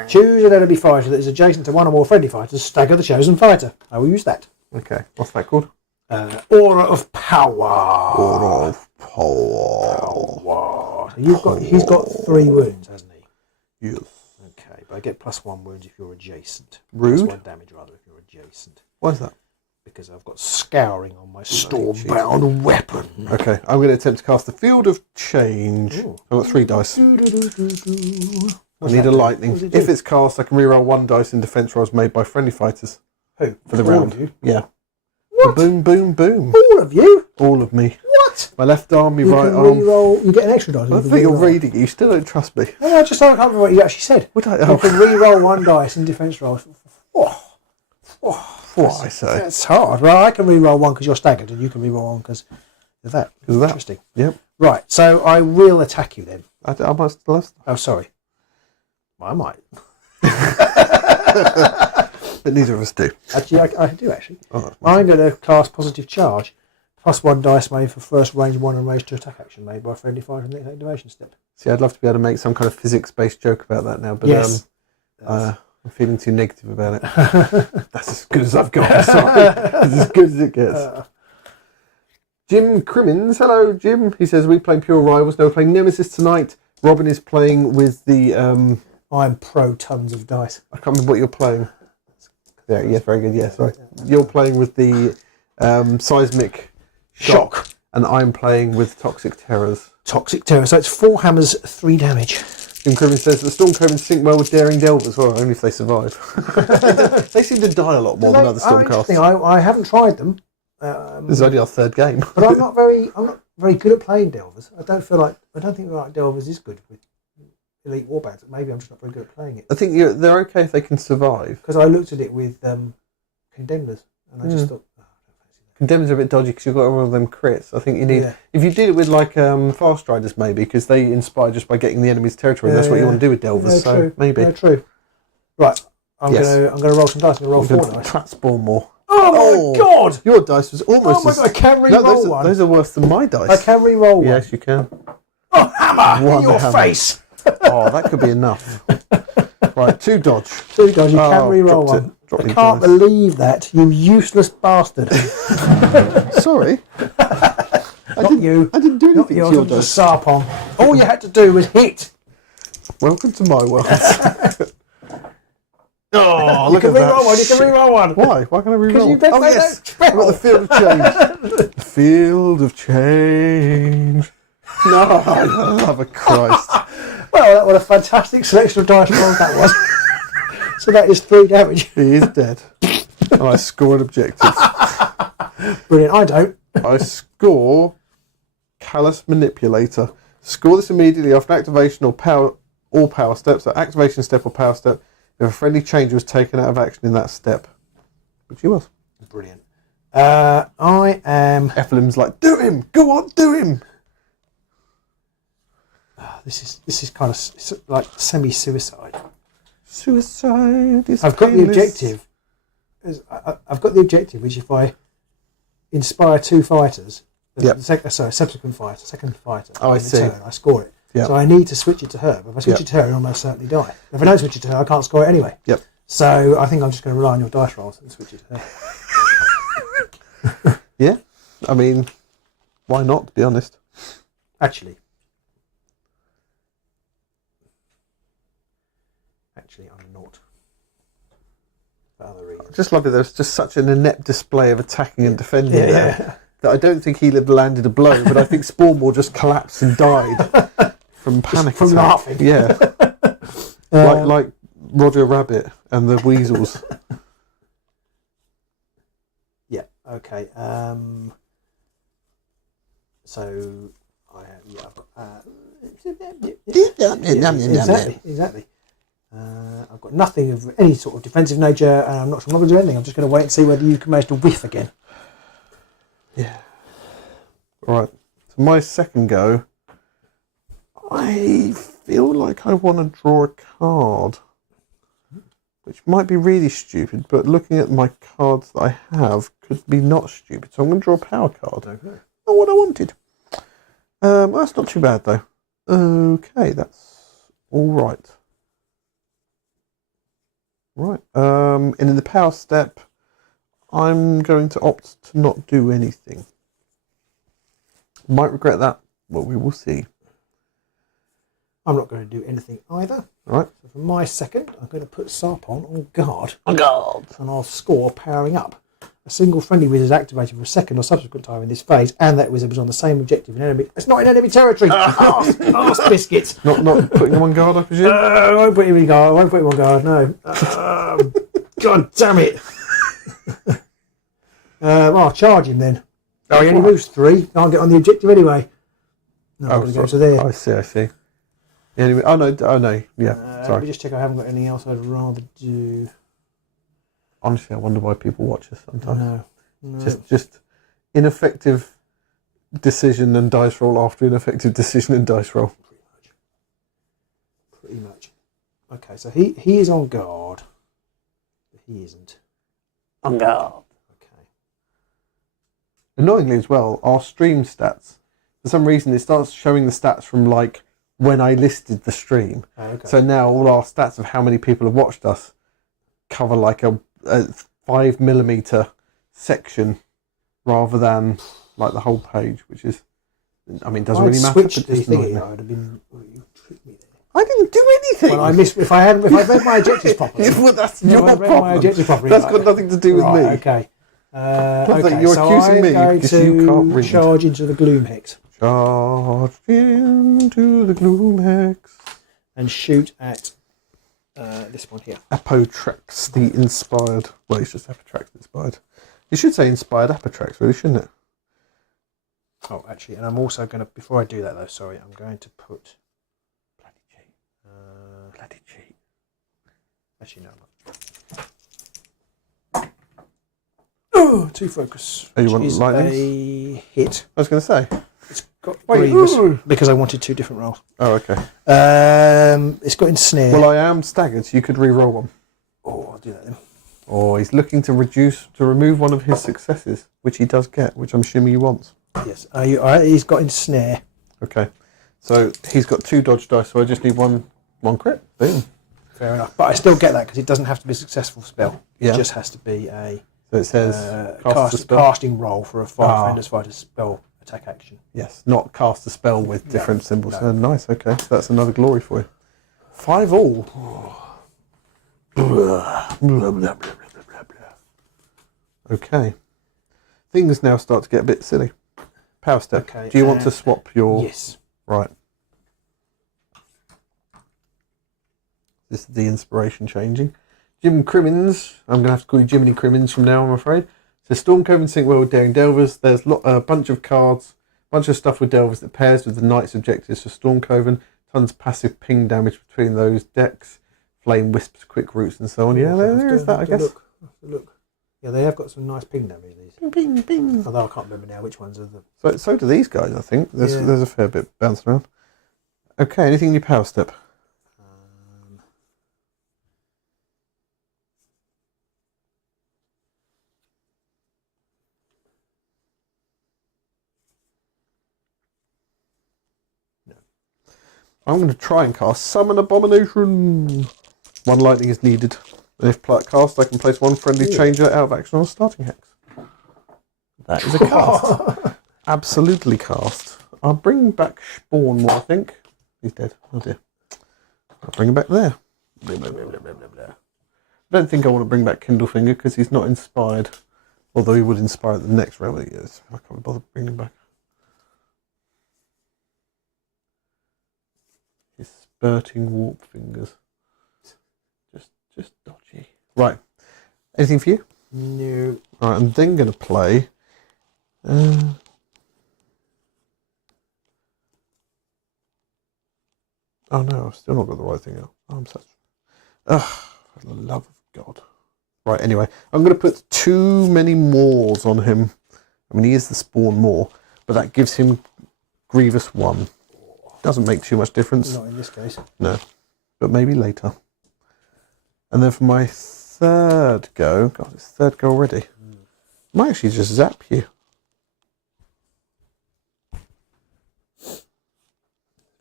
Choose an enemy fighter that is adjacent to one or more friendly fighters. Stagger the chosen fighter. I will use that. Okay, what's that called? Aura of Power. Aura of Power. So he's got 3 wounds, hasn't he? Yes. Okay, but I get +1 wounds if you're adjacent. Rude. +1 damage rather if you're adjacent. Why is that? Because I've got scouring on my stormbound weapon. Okay, I'm going to attempt to cast the Field of Change. Ooh. I've got 3 dice. I need a lightning. If it's cast, I can reroll 1 dice in defense rolls made by friendly fighters. Who? For the All round. of you? Yeah. What? Boom, boom, boom. All of you? All of me. What? My left arm, my You right can arm. re-roll. You get an extra dice. I think you're reading it. You still don't trust me. No, I can't remember what you actually said. Would I? You can re-roll 1 dice in defense rolls. What I say? That's hard. Well, I can re-roll 1 because you're staggered, and you can re-roll 1 because of that. Because of that. Interesting. Yep. Right, so I will attack you then. I might still have. Oh, sorry. Well, I might. But neither of us do. Actually, I do actually. Oh, I'm going to cast Positive Charge. +1 dice made for first range 1 and range 2 attack action made by a friendly fighter in the next activation step. See, I'd love to be able to make some kind of physics-based joke about that now, but yes. I'm feeling too negative about it. That's as good as I've got. I'm sorry. It's as good as it gets. Jim Crimmins, hello Jim. He says, we playing Pure Rivals, no, we're playing Nemesis tonight. Robin is playing with the... I'm pro tons of dice. I can't remember what you're playing. Yeah, yes, very good, yes. Right. You're playing with the Seismic Shock, and I'm playing with Toxic Terrors. Toxic Terror, so it's 4 hammers, 3 damage. Jim Crimmins says, the Stormcovens sync well with Daring Delvers. Well, only if they survive. They seem to die a lot more than other Stormcasts. I haven't tried them. This is only our 3rd game. But I'm not very good at playing Delvers. I don't think like Delvers is good with Elite Warbands. Maybe I'm just not very good at playing it. I think they're okay if they can survive. Because I looked at it with Condemners, and I just thought, oh, I don't fancy that. Condemners are a bit dodgy because you've got all of them crits. I think you need... Yeah. If you did it with like Fast Riders maybe, because they inspire just by getting the enemy's territory, and that's what you want to do with Delvers, so true. Maybe. No, true. Right, I'm going to roll some dice. I'm going to roll 4 dice. Clap Spawn more. Oh my god! Your dice was almost... Oh my god, I can re-roll one. Those are worse than my dice. I can re-roll one. Yes, you can. Oh, hammer! In your face! Oh, that could be enough. Right, 2 dodge. 2 dodge, you can re-roll one. I can't believe that, you useless bastard. Sorry. Not you. I didn't do anything to your dice. Sarpon. All you had to do was hit. Welcome to my world. Oh, look at that. You can re-roll one. Why? Why can I re-roll? Because you yes. I've got the Field of Change. The Field of Change. No, love of Christ. Well, what a fantastic selection of dice rolls that was. So that is 3 damage. He is dead. And I score an objective. Brilliant. I don't. I score Callous Manipulator. Score this immediately after activation or all power steps. So activation step or power step. If a friendly change was taken out of action in that step. Which he was. Brilliant. I am... Ephilim's like, do him! Go on, do him! This is kind of like semi-suicide. Suicide is I've got the objective. I've got the objective, which if I inspire 2 fighters, second fighter. Oh, I see. Turn, I score it. Yep. So I need to switch it to her. But if I switch it to her, I'll almost certainly die. If I don't switch it to her, I can't score it anyway. Yep. So I think I'm just going to rely on your dice rolls and switch it to her. Yeah. I mean, why not, to be honest? Actually, I'm not. For other reasons. I just love it. There's just such an inept display of attacking and defending there that I don't think he'd have landed a blow, but I think Spawnmore just collapsed and died from panic from laughing. Yeah. like Roger Rabbit and the weasels. Yeah. Okay. So I've got exactly. I've got nothing of any sort of defensive nature, and I'm not going to do anything. I'm just going to wait and see whether you can manage to whiff again. Yeah. All right. So my second go, I feel like I want to draw a card, which might be really stupid, but looking at my cards that I have could be not stupid. So I'm going to draw a power card. Okay. Not what I wanted. That's not too bad though. Okay, that's all right. Right. And in the power step, I'm going to opt to not do anything. Might regret that, but we will see. I'm not going to do anything either. Right. So for my second, I'm going to put Sarpon on guard. On guard. And I'll score powering up. A single friendly wizard is activated for a second or subsequent time in this phase, and that wizard was on the same objective in enemy. It's not in enemy territory. Arse biscuits. Not putting him on guard, I presume. I won't put him in guard. I won't put him on guard. No. God damn it. I'll charge him then. Oh, he only moves 3. Can't get on the objective anyway. No, I'm going to go to there. I see. Anyway, oh no. Yeah. Sorry. Let me just check. I haven't got anything else I'd rather do. Honestly, I wonder why people watch us sometimes. No. Just ineffective decision and dice roll after ineffective decision and dice roll. Pretty much. Okay, so he is on guard. But he isn't. On guard. Okay. Annoyingly as well, our stream stats, for some reason it starts showing the stats from like when I listed the stream. Oh, okay. So now all our stats of how many people have watched us cover like a 5mm section rather than like the whole page, which is, I mean, doesn't I'd really matter. switched the thingy. I would have been. Oh, you tricked me there. I didn't do anything. Well, I missed. If I read my objectives properly, well, that's if your I read problem. my objectives properly, That's got nothing to do with me. Okay. Okay. You're So accusing I'm me going because you can't to read. charge into the gloom hex Charge into the gloom hex and shoot at this one here. Apotrax, the inspired. Well, it's just Apotrax inspired. You should say inspired Apotrax, really, shouldn't it? Oh, actually, and I'm also going to. Before I do that, though, sorry, I'm going to put. Bloody cheat. Bloody cheat. Actually, no. Oh, 2 focus. Oh, you want is lightnings? a hit. I was going to say. It's got Wait, grievous because I wanted 2 different rolls. Oh, okay. It's got ensnare. Well, I am staggered, so you could re-roll one. Oh, I'll do that then. Or he's looking to remove one of his successes, which he does get, which I'm assuming he wants. Yes. He's got ensnare. Okay. So he's got 2 dodge dice, so I just need one crit. Boom. Fair enough. But I still get that because it doesn't have to be a successful spell. Yeah. It just has to be a So it says cast a spell. casting roll for a fighter's spell attack action. Yes, not cast a spell with different symbols. No. Nice, okay. So that's another glory for you. 5 all. Okay. Things now start to get a bit silly. Power step. Okay, Do you want to swap your... Yes. Right. This is the inspiration changing. Jim Crimmins. I'm going to have to call you Jiminy Crimmins from now, I'm afraid. So Storm Coven sync well with Daring Delvers. There's a bunch of cards, bunch of stuff with Delvers that pairs with the Knight's objectives for Storm Coven. Tons of passive ping damage between those decks. Flame Wisps, Quick Roots and so on. Yeah, there is that, I guess. Look. Yeah, they have got some nice ping damage, these. Ping, ping, ping. Although I can't remember now which ones are the... So do these guys, I think. There's a fair bit bouncing around. Okay, anything in your power step? I'm going to try and cast Summon Abomination. 1 lightning is needed. And if cast, I can place 1 friendly changer out of action on a starting hex. That is a cast. Absolutely cast. I'll bring back Spawn more, I think. He's dead. Oh dear. I'll bring him back there. Blah, blah, blah, blah, blah, blah. I don't think I want to bring back Kindlefinger because he's not inspired. Although he would inspire at the next round. Yes, I can't bother bringing him back. His spurting warp fingers. Just dodgy. Right. Anything for you? No. Alright, I'm then going to play... oh no, I've still not got the right thing out. Oh, I'm such... Ugh, for the love of God. Right, anyway. I'm going to put too many Maws on him. I mean, he is the Spawn Maw, but that gives him Grievous 1. Doesn't make too much difference. Not in this case. No, but maybe later. And then for my 3rd go... God, it's 3rd go already. I might actually just zap you.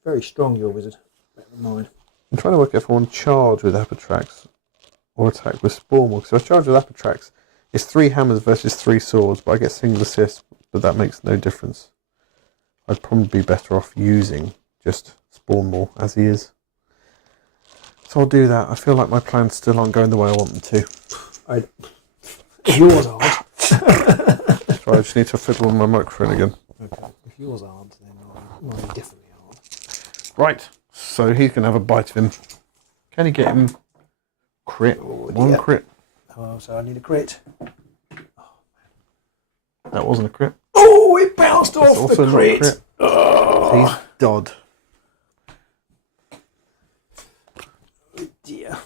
Very strong, your wizard. Better than mine. I'm trying to work out if I want to charge with Apotrax or attack with Spawn. Because if I charge with Apotrax, it's 3 hammers versus 3 swords, but I get single assist, but that makes no difference. I'd probably be better off using just Spawn more as he is. So I'll do that. I feel like my plans still aren't going the way I want them to. Yours aren't. Sorry, I just need to fiddle on my microphone again. Okay. If yours aren't, then mine definitely aren't. Right, so he's going to have a bite of him. Can he get him crit? Oh, 1 crit. Oh, so I need a crit. That wasn't a crit. Oh, it bounced It's off also the not a crit. crit. Oh. He's Dodd. Dear.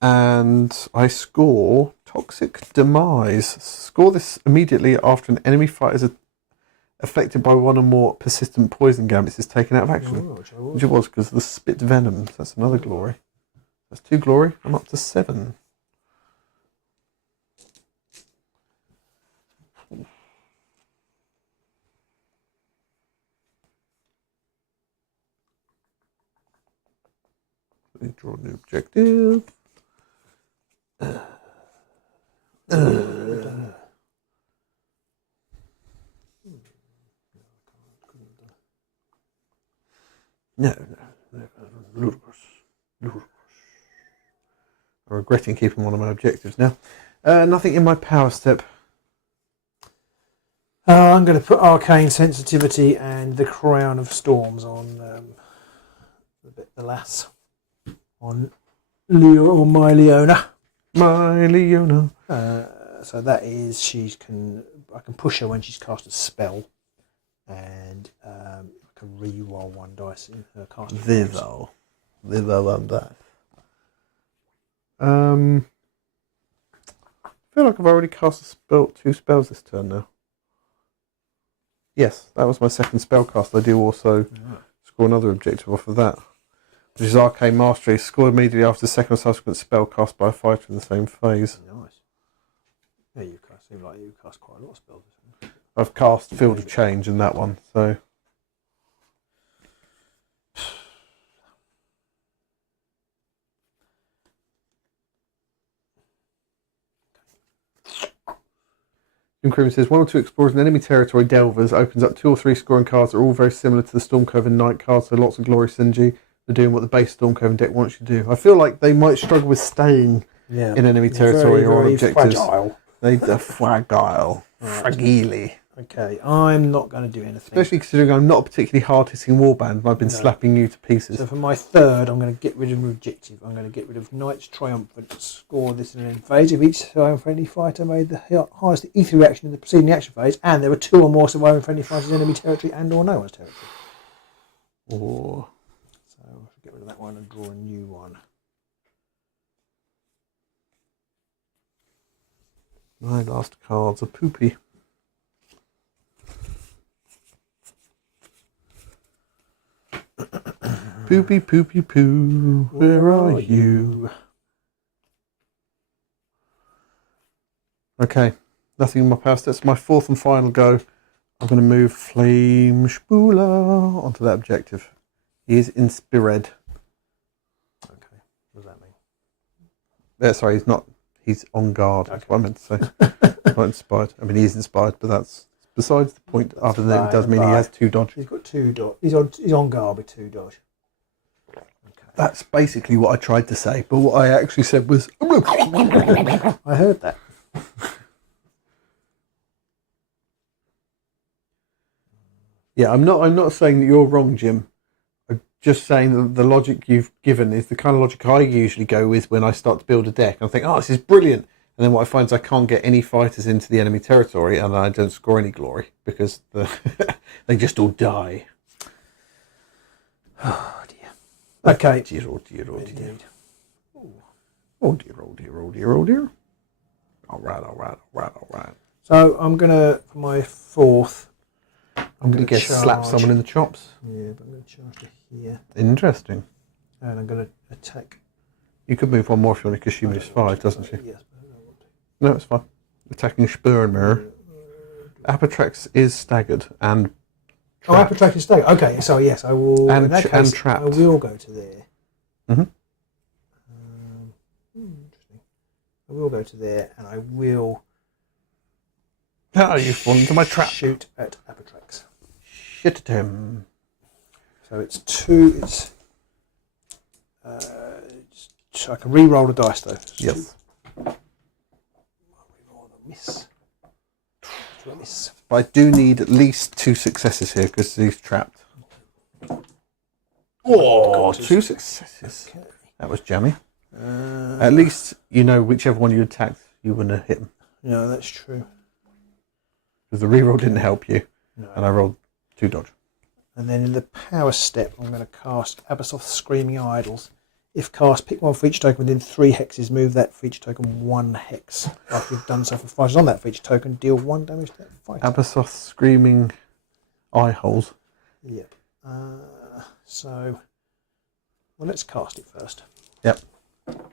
And I score Toxic Demise. Score this immediately after an enemy fighter is affected by 1 or more persistent poison gambits is taken out of action. Which it was because of the spit venom. That's another glory. That's 2 glory. I'm up to 7. Let me draw a new objective. I'm regretting keeping one of my objectives now. Nothing in my power step. I'm going to put Arcane Sensitivity and the Crown of Storms on the lass. On Leo or my Leona. My Leona. So that is I can push her when she's cast a spell, and I can re-roll one dice in her cast. Vivo one dice. I feel like I've already cast two spells this turn now. Yes, that was my second spell cast. I do also score another objective off of that, which is Arcane Mastery. Scored immediately after the second or subsequent spell cast by a fighter in the same phase. Nice. Yeah, you seem like you cast quite a lot of spells. I've cast Field of Change in that one, so. Jim Cream says 1 or 2 explorers in enemy territory delvers opens up 2 or 3 scoring cards that are all very similar to the Stormcove and Night cards, so lots of glory synergy. They're doing what the base Stormcove and deck wants you to do. I feel like they might struggle with staying in enemy territory or on objectives. Fragile. They're fragile. Fragile. Okay, I'm not going to do anything. Especially considering I'm not a particularly hard-hitting warband and I've been slapping you to pieces. So for my third, I'm going to get rid of an objective. I'm going to get rid of Knight's Triumphant. Score this in an end phase. If each surviving-friendly fighter made the highest ether reaction in the preceding action phase, and there were 2 or more surviving-friendly fighters in enemy territory and or no one's territory. So I'll get rid of that one and draw a new one. My last cards are poopy. Poopy, poopy, poo. Where are you? Okay, nothing in my power steps. My fourth and final go. I'm going to move Flame Spooler onto that objective. He is inspired. Okay, what does that mean? Sorry, he's not. He's on guard. That's what I meant to say. Not inspired. I mean, he is inspired, but that's besides the point. Other than it does mean he has 2 dodge. He's got 2 dodge. He's on guard with 2 dodge. Okay. That's basically what I tried to say, but what I actually said was. I heard that. Yeah, I'm not saying that you're wrong, Jim. I'm just saying that the logic you've given is the kind of logic I usually go with when I start to build a deck. I think, oh, this is brilliant. And then what I find is I can't get any fighters into the enemy territory and I don't score any glory because they just all die. Oh, dear. Okay. Dear, oh dear, oh dear. Indeed. Oh dear, oh dear, oh dear, oh dear. All right. So I'm going to, for my fourth, I'm going to get slap someone in the chops. Yeah, but I'm going to charge to here. Interesting. And I'm going to attack. You could move one more if you want, because she moves 5, doesn't she? Yes, but I don't want to. No, it's fine. Attacking Spurmer. Apotrax is staggered and trapped. Apotrax is staggered. Okay, so yes, I will. And, in that case, trapped. I will go to there. Mm-hmm. Interesting. I will go to there, and I will. Oh, you've fallen into my trap. Shoot at Apotrax. Shit at him. So it's 2. It's. I can re-roll the dice though. Yes. I'll re-roll the miss. Miss. But I do need at least 2 successes here because he's trapped. Oh, 2 successes. Okay. That was jammy. At least you know whichever one you attacked, you wouldn't have hit him. No, that's true. Because the reroll didn't help you, No. and I rolled 2 dodge. And then in the power step, I'm going to cast Abasoth's Screaming Idols. If cast, pick one for each token within 3 hexes. Move that for each token 1 hex. After you've done so for fighters on that for each token, deal 1 damage to that fighter. Abasoth Screaming Eye Holes. Yep. So, well, let's cast it first. Yep. That's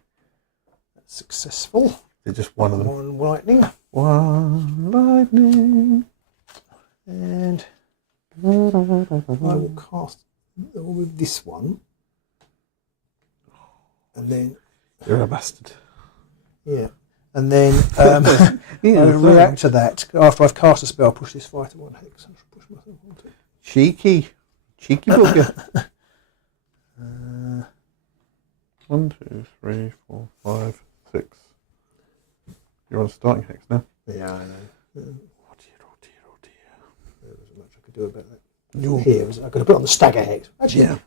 successful. They're just one of them. 1 lightning. 1 lightning. And I will cast with this one. And then... You're a bastard. Yeah. And then I react to that. After I've cast a spell, push this fighter 1 hex. I should push myself onto it. Cheeky bugger. 1, 2, 3, 4, 5, 6. You're on starting hex now. Yeah, I know. Oh dear, oh dear, oh dear. There wasn't much I could do about that. Here, I could have put it on the stagger hex.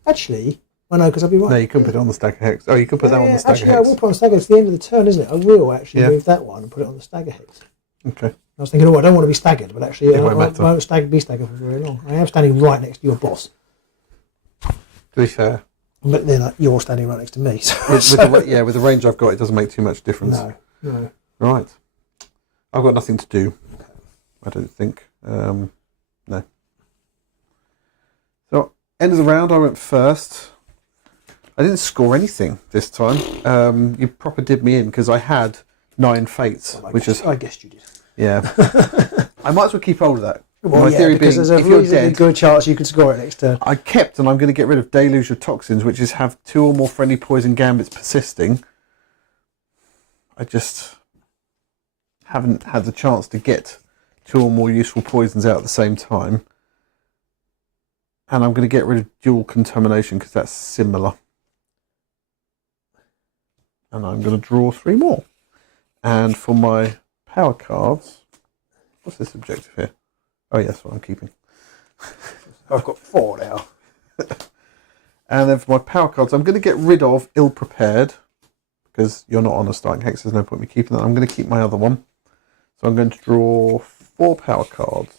Actually, I know, because I'd be right. No, you couldn't put it on the stagger hex. Oh, you could put that on the stagger actually, hex. I will put it on stagger. It's the end of the turn, isn't it? I will actually move that one and put it on the stagger hex. Okay. I was thinking, I don't want to be staggered, but actually, It I won't matter. won't be staggered for very long. I am standing right next to your boss. To be fair. But then you're standing right next to me. With the range I've got, it doesn't make too much difference. No. Right. I've got nothing to do. I don't think. No. So, end of the round, I went first. I didn't score anything this time. You proper did me in because I had 9 fates, I guessed you did. Yeah. I might as well keep hold of that. Well, My theory being, there's a if you're reasonably dead, good chance you could score it next turn. I kept, and I'm going to get rid of Deluge of Toxins, which is have 2 or more friendly poison gambits persisting. I just haven't had the chance to get 2 or more useful poisons out at the same time. And I'm going to get rid of dual contamination because that's similar. And I'm going to draw 3 more. And for my power cards, what's this objective here? Oh, yes, what I'm keeping. I've got 4 now. And then for my power cards, I'm going to get rid of Ill Prepared because you're not on a starting hex. There's no point in me keeping that. I'm going to keep my other one. So I'm going to draw 4 power cards.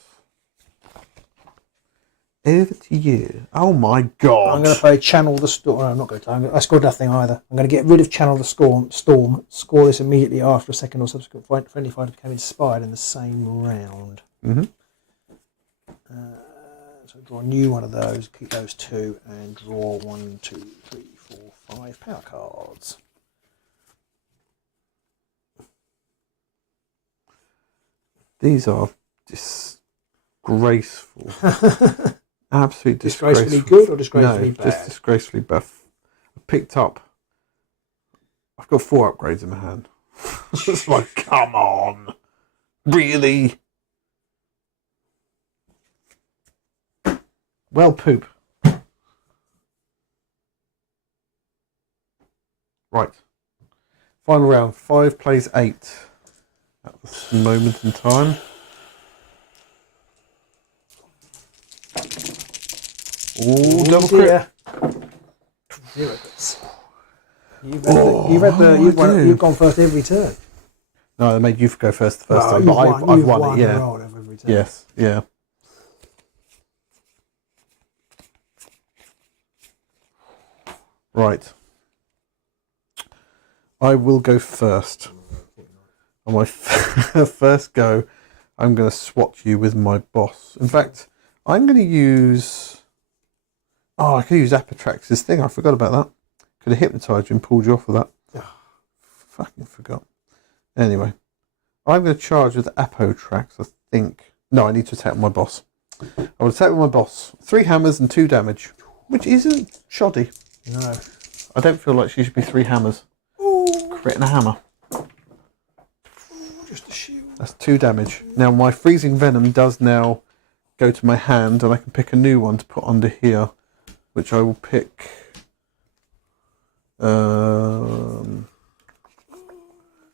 Over to you. Oh my god. I'm going to play Channel the Storm. No, I'm not going to. I scored nothing either. I'm going to get rid of Channel the Storm. Score this immediately after a second or subsequent friendly fighter became inspired in the same round. Mm-hmm. So draw a new one of those, keep those 2, and draw 1, 2, 3, 4, 5 power cards. These are disgraceful. Absolutely disgraceful. Disgracefully good or disgracefully bad? Just disgracefully bad. I picked up. I've got 4 upgrades in my hand. It's like, come on. Really? Well, poop. Right. Final round. 5 plays 8. At this moment in time. Oh, double crit. You've gone first every turn. No, they made you go first the first time, but I've won it, yeah. Every turn. Yes, yeah. Right. I will go first. On my first go, I'm going to swatch you with my boss. In fact, I'm going to use... Oh, I could use Apotrax's thing. I forgot about that. Could have hypnotised you and pulled you off of that. Fucking forgot. Anyway, I'm going to charge with Apotrax, I think. No, I need to attack my boss. I will attack with my boss. 3 hammers and 2 damage, which isn't shoddy. No. I don't feel like she should be 3 hammers. Crit and a hammer. Just a shield. That's 2 damage. Now, my Freezing Venom does now go to my hand, and I can pick a new one to put under here, which I will pick...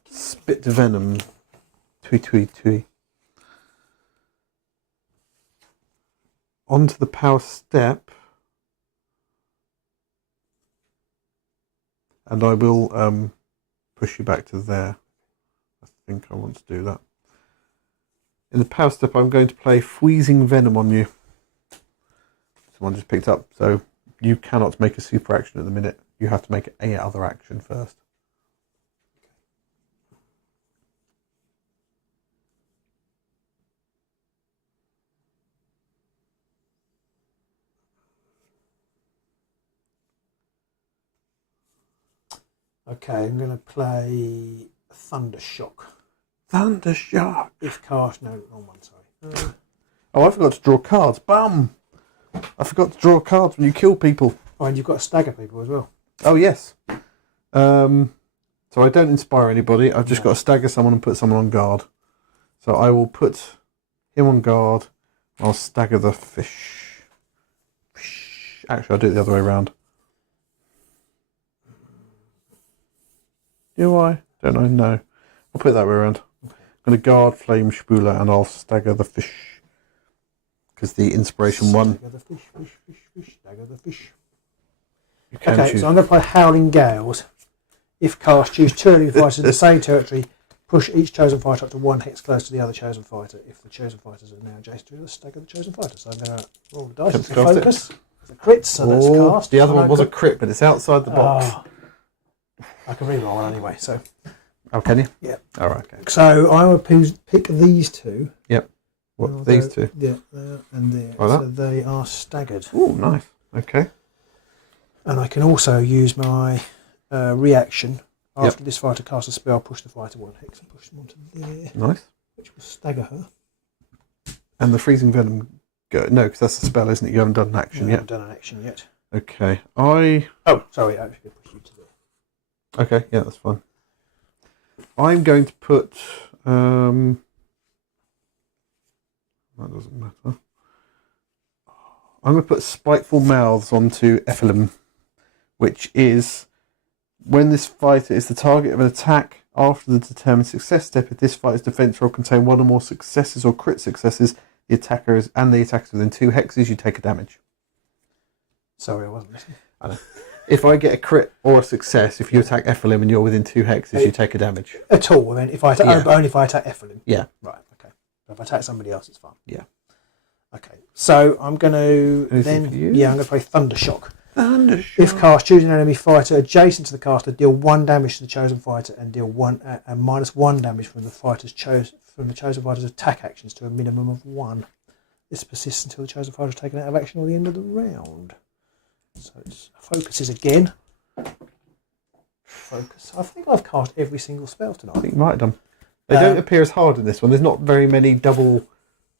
Spit Venom. Twee. Onto the power step. And I will push you back to there. I think I want to do that. In the power step, I'm going to play Freezing Venom on you. Someone just picked up, so you cannot make a super action at the minute. You have to make a other action first. Okay, I'm going to play Thundershock. Thundershock. If cast, no, wrong one, sorry. Oh, I forgot to draw cards. Bum! I forgot to draw cards when you kill people. Oh, and you've got to stagger people as well. Oh, yes. So I don't inspire anybody. I've just got to stagger someone and put someone on guard. So I will put him on guard. I'll stagger the fish. Actually, I'll do it the other way around. Do I? Don't I? No. I'll put it that way around. I'm going to guard Flame Spooler and I'll stagger the fish. Because the inspiration one. Stagger the fish, stagger the fish. You can Okay, choose. so I'm going to play Howling Gales. If cast, choose 2 enemy fighters in the same territory. Push each chosen fighter up to 1 hex close to the other chosen fighter. If the chosen fighters are now adjacent to the stagger the chosen fighter. So I'm going to roll the dice. It's a focus. It's a crit, so that's cast. The other one was a crit, but it's outside the box. I can re-roll one anyway, so. Oh, can you? Yeah. All right, okay. So I will pick these 2. Yep. What, these 2? Yeah, there and there. Like so that? they are staggered. Oh, nice. Okay. And I can also use my reaction. After this fighter casts a spell, push the fighter 1 hex and push them onto there. Nice. Which will stagger her. And the Freezing Venom... No, because that's a spell, isn't it? You haven't done an action I yet. haven't done an action yet. Okay. Oh, sorry, I actually push you to there. Okay, yeah, that's fine. I'm going to put... that doesn't matter. I'm going to put Spiteful Mouths onto Ephilim, which is... When this fighter is the target of an attack after the determined success step, if this fighter's defense roll contain 1 or more successes or crit successes, the attacker is within 2 hexes, you take a damage. Sorry, I wasn't listening. I know. If I get a crit or a success, if you attack Ephilim and you're within 2 hexes, you take a damage. At all, then if I attack, only if I attack Ephilim. Yeah. Right, okay. If I attack somebody else, it's fine. Yeah. Okay, so I'm going to Anything for you? Yeah, I'm going to play Thundershock. Thundershock. If cast, choose an enemy fighter adjacent to the caster, deal 1 damage to the chosen fighter, and deal -1 damage from the chosen fighter's attack actions to a minimum of 1. This persists until the chosen fighter is taken out of action or the end of the round. So it's focuses again. Focus. I think I've cast every single spell tonight. I think you might have done. They don't appear as hard in this one. There's not very many double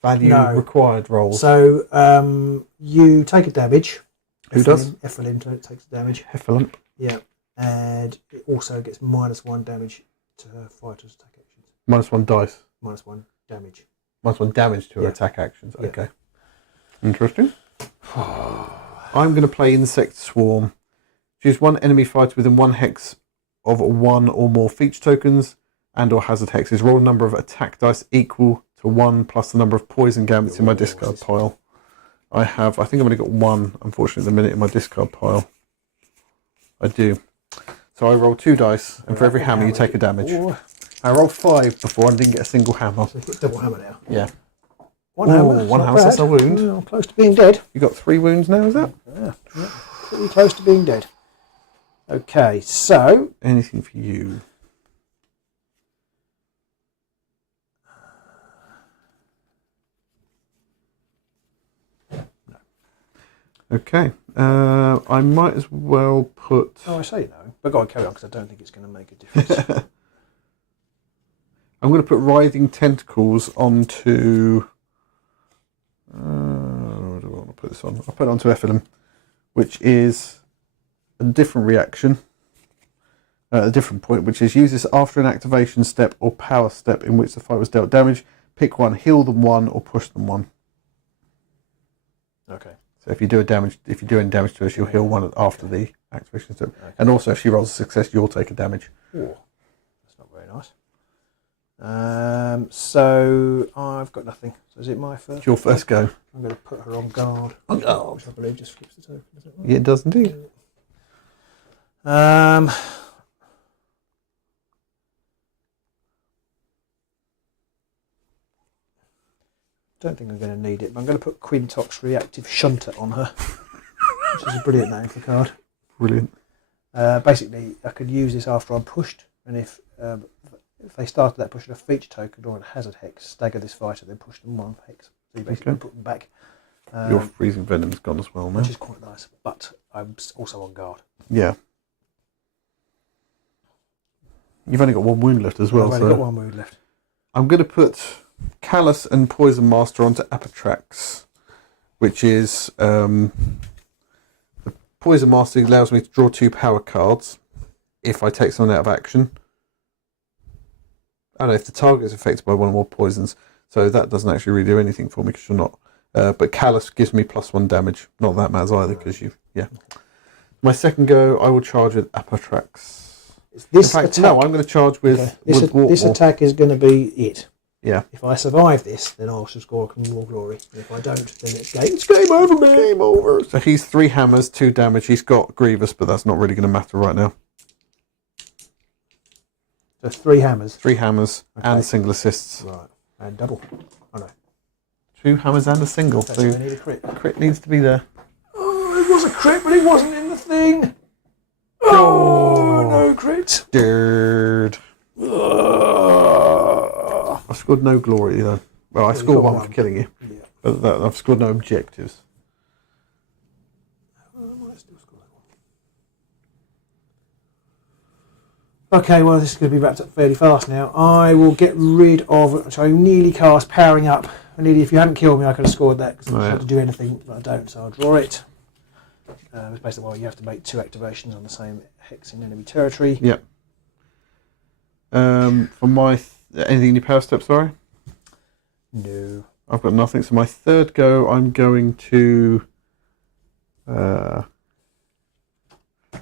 value required rolls. So you take a damage. Who does? Ephraim takes damage. Ephilims. Yeah. And it also gets -1 damage to her fighter's attack actions. -1 dice. -1 damage. -1 damage to her attack actions. Okay. Interesting. I'm going to play Insect Swarm. Choose 1 enemy fighter within 1 hex of 1 or more feature tokens and or hazard hexes. Roll a number of attack dice equal to 1 plus the number of poison gambits in my discard pile. I think I've only got 1, unfortunately, at the minute in my discard pile. I do. So I roll 2 dice, and for every hammer you take a damage. I rolled 5 before and didn't get a single hammer. So you get double hammer now. Yeah. One hammer. One hammer, that's a wound. I'm close to being dead. You got 3 wounds now, is that? Yeah. Pretty close to being dead. Okay, so... Anything for you? Okay, I might as well put... Oh, I say no. But go on, carry on, because I don't think it's going to make a difference. I'm going to put Writhing Tentacles onto... where do I want to put this on? I'll put it onto Ephilim, which is a different reaction, a different point, which is use this after an activation step or power step in which the fight was dealt damage. Pick 1, heal them 1, or push them 1. Okay. So if you do any damage to her, she'll heal 1 after the activation step. Okay. And also, if she rolls a success, you'll take a damage. Oh, that's not very nice. So I've got nothing. So is it my first? It's your first go. I'm going to put her on guard. On guard. Which I believe just flips the token. Is it right? Yeah, it does indeed. Don't think I'm going to need it, but I'm going to put Quintox Reactive Shunter on her, which is a brilliant name for a card. Brilliant. Basically, I could use this after I'm pushed, and if they started that push at a feature token or a hazard hex, stagger this fighter, then push them 1 hex. So you basically put them back. Your Freezing Venom's gone as well now. Which is quite nice, but I'm also on guard. Yeah. You've only got 1 wound left as well. I've only got 1 wound left. I'm going to put Callus and Poison Master onto Apatrax, which is the Poison Master allows me to draw 2 power cards if I take someone out of action. I don't know if the target is affected by 1 or more poisons, so that doesn't actually really do anything for me because you're not. But Callus gives me +1 damage. Not that matters either because you. Yeah. My second go, I will charge with Apatrax. It's this In fact, attack. no, I'm going to charge with, Okay. with Warp This War. attack is going to be it. Yeah. If I survive this, then I'll score more glory. And if I don't, then it's game over, man. Game over. So he's 3 hammers, 2 damage. He's got Grievous, but that's not really going to matter right now. So 3 hammers. 3 hammers Okay. and single assists. Right. And double. Oh no. 2 hammers and a single. That's So I need a crit. crit needs to be there. Oh, it was a crit, but it wasn't in the thing. Oh, no crit. Dude. I scored no glory though. Well, I you scored got one for one. killing you. Yeah. But I've scored no objectives. I might still score that one. Okay, well, this is going to be wrapped up fairly fast now. I will get rid of. So I nearly cast Powering Up. If you hadn't killed me, I could have scored that because I didn't have to do anything, but I don't, so I'll draw it. It's basically why you have to make 2 activations on the same hex in enemy territory. Yep. For my anything in your power step, sorry? No. I've got nothing. So my third go, I'm going to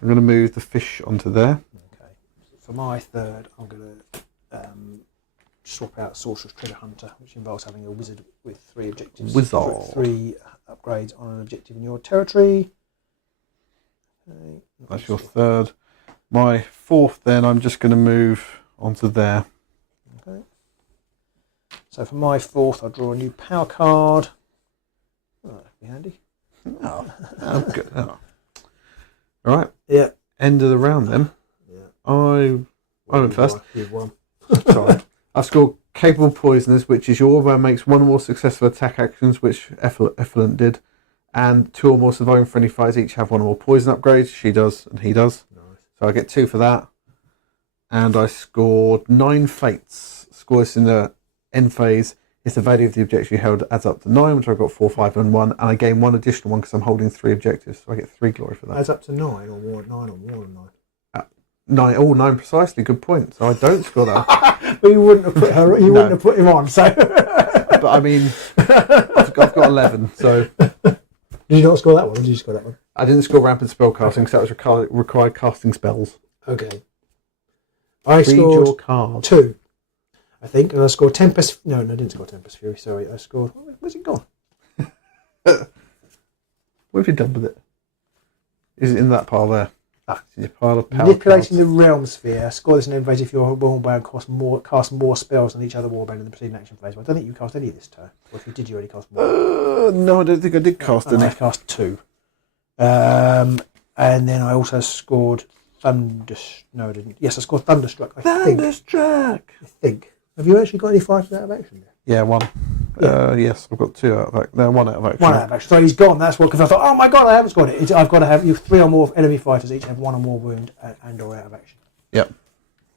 move the fish onto there. Okay. For my third, I'm going to swap out Sorcerer's Treasure Hunter, which involves having a wizard with 3 objectives. Wizard. 3 upgrades on an objective in your territory. Okay. That's your third. My fourth, then I'm just going to move onto there. Okay. So for my fourth, I'll draw a new power card. Oh, that'd be handy. Oh, good. Oh. All right. Yeah. End of the round then. Yeah. I went first. You've won. Sorry. I scored Capable Poisoners, which is your man makes 1 or more successful attack actions, which Ephilim did, and 2 or more surviving friendly fighters each have 1 or more poison upgrades. She does, and he does. Nice. So I get 2 for that. And I scored 9 fates. Score this in the end phase. If the value of the objective you held adds up to 9, which I've got 4, 5, and 1, and I gain 1 additional one because I'm holding 3 objectives, so I get 3 glory for that. Adds up to 9 or more, 9 or more than 9. 9, oh, 9 precisely. Good point. So I don't score that. But you wouldn't have put her. You wouldn't have put him on. So. But I mean, I've got 11. So Did you not score that one? Or did you score that one? I didn't score rampant spell casting because that was required casting spells. Okay. I Read scored your card. 2, I think, and I scored Tempest. No, I didn't score Tempest Fury. Sorry, I scored. Where's it gone? What have you done with it? Is it in that pile there? It's in your pile of power Manipulating cards. the realm sphere. Score this in end phase if your warband cast more spells than each other warband in the preceding action phase. But I don't think you cast any this turn. Or if you did, you already cast more. No, I don't think I did cast any. I cast 2. And then I also scored No, I didn't. Yes, I scored Thunderstruck. I think. Have you actually got any fighters out of action there? Yeah, 1. Yeah. Yes, I've got 2 out of action. No, 1 out of action. 1 out of action. So he's gone. That's what. Because I thought, oh my god, I haven't scored it. I've got to have 3 or more enemy fighters each have 1 or more wound and or out of action. Yep.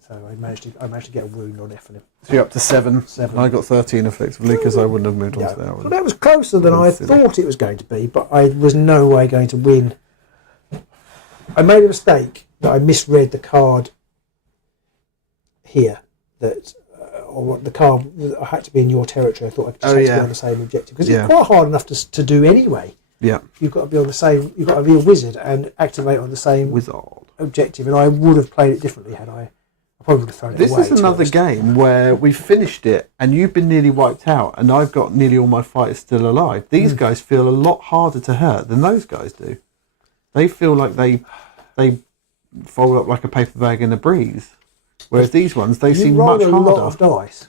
So I managed to get a wound on Ephilims. So you're up to 7. 7. I got 13 effectively because I wouldn't have moved on to that So one. that was closer than I thought it was going to be, but I was no way going to win. I made a mistake that I misread the card here. That or the card had to be in your territory. I thought I could just have to be on the same objective because it's quite hard enough to do anyway. Yeah. You've got to be on the same. You've got to be a wizard and activate on the same Wizard. objective. And I would have played it differently had I probably would have thrown it away. This is another game where we finished it and you've been nearly wiped out and I've got nearly all my fighters still alive. These guys feel a lot harder to hurt than those guys do. They feel like they fold up like a paper bag in a breeze. Whereas these ones, they seem much harder. You roll a lot of dice.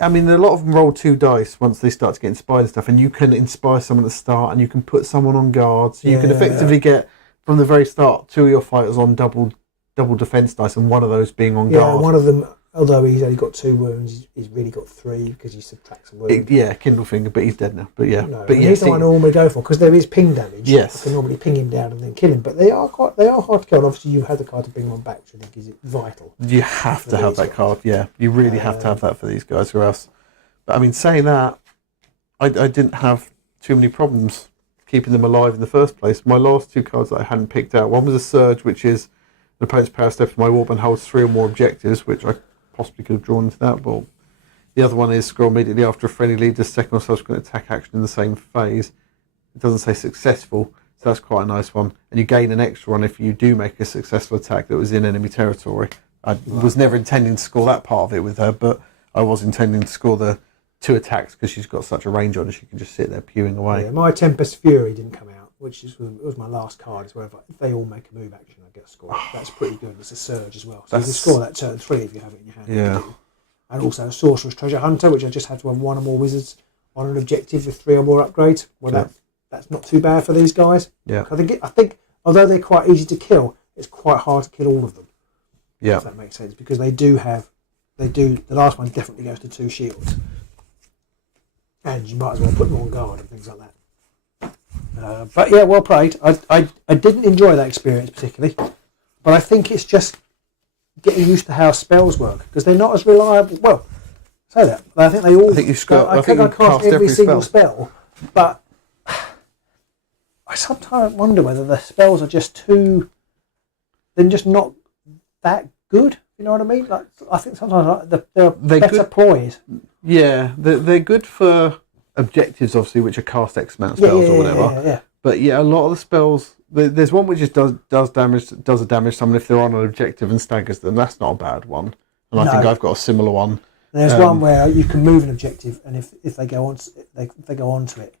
I mean, a lot of them roll 2 dice once they start to get inspired and stuff, and you can inspire someone at the start, and you can put someone on guard. So you can effectively get from the very start 2 of your fighters on double defense dice, and one of those being on guard. Yeah, one of them, although he's only got 2 wounds, he's really got 3 because he subtracts a wound. Kindle finger, but he's dead now. But yeah, No, but he's the one I normally go for because there is ping damage. Yes, I can normally ping him down and then kill him, but they are hard to kill. And obviously, you have the card to bring one back, which I think is vital. You have to have that card. Yeah, you really have to have that for these guys, or else. But I mean, saying that, I didn't have too many problems keeping them alive in the first place. My last 2 cards that I hadn't picked out, one was a Surge, which is the opponent's power step. If my warband holds 3 or more objectives, which I possibly could have drawn into that. But the other one is scroll immediately after a friendly leader's second or subsequent attack action in the same phase. It doesn't say successful. So that's quite a nice one. And you gain an extra one if you do make a successful attack that was in enemy territory. I was never intending to score that part of it with her, but I was intending to score the 2 attacks because she's got such a range on her. She can just sit there pewing away. Yeah, my Tempest Fury didn't come out, which was my last card. Is where if they all make a move action, I get a score. That's pretty good. It's a surge as well. So you can score that turn 3 if you have it in your hand. Yeah. And also a Sorcerer's Treasure Hunter, which I just have to have 1 or more wizards on an objective with 3 or more upgrades. Well, that's not too bad for these guys. Yeah. I think although they're quite easy to kill, it's quite hard to kill all of them. Yeah. If that makes sense, because the last one definitely goes to 2 shields. And you might as well put them on guard and things like that. But yeah, well played. I didn't enjoy that experience particularly, but I think it's just getting used to how spells work because they're not as reliable. Well, say that. I think they all. I cast every single spell, but I sometimes wonder whether the spells are just too. They're just not that good. You know what I mean? Like I think sometimes they're better ploys. Yeah, they're good for objectives, obviously, which are cast X amount of spells or whatever. Yeah. But yeah, a lot of the spells. There's one which just does a damage summon if they're on an objective and staggers them. That's not a bad one. And I think I've got a similar one. There's one where you can move an objective, and if they go on, if they go onto it,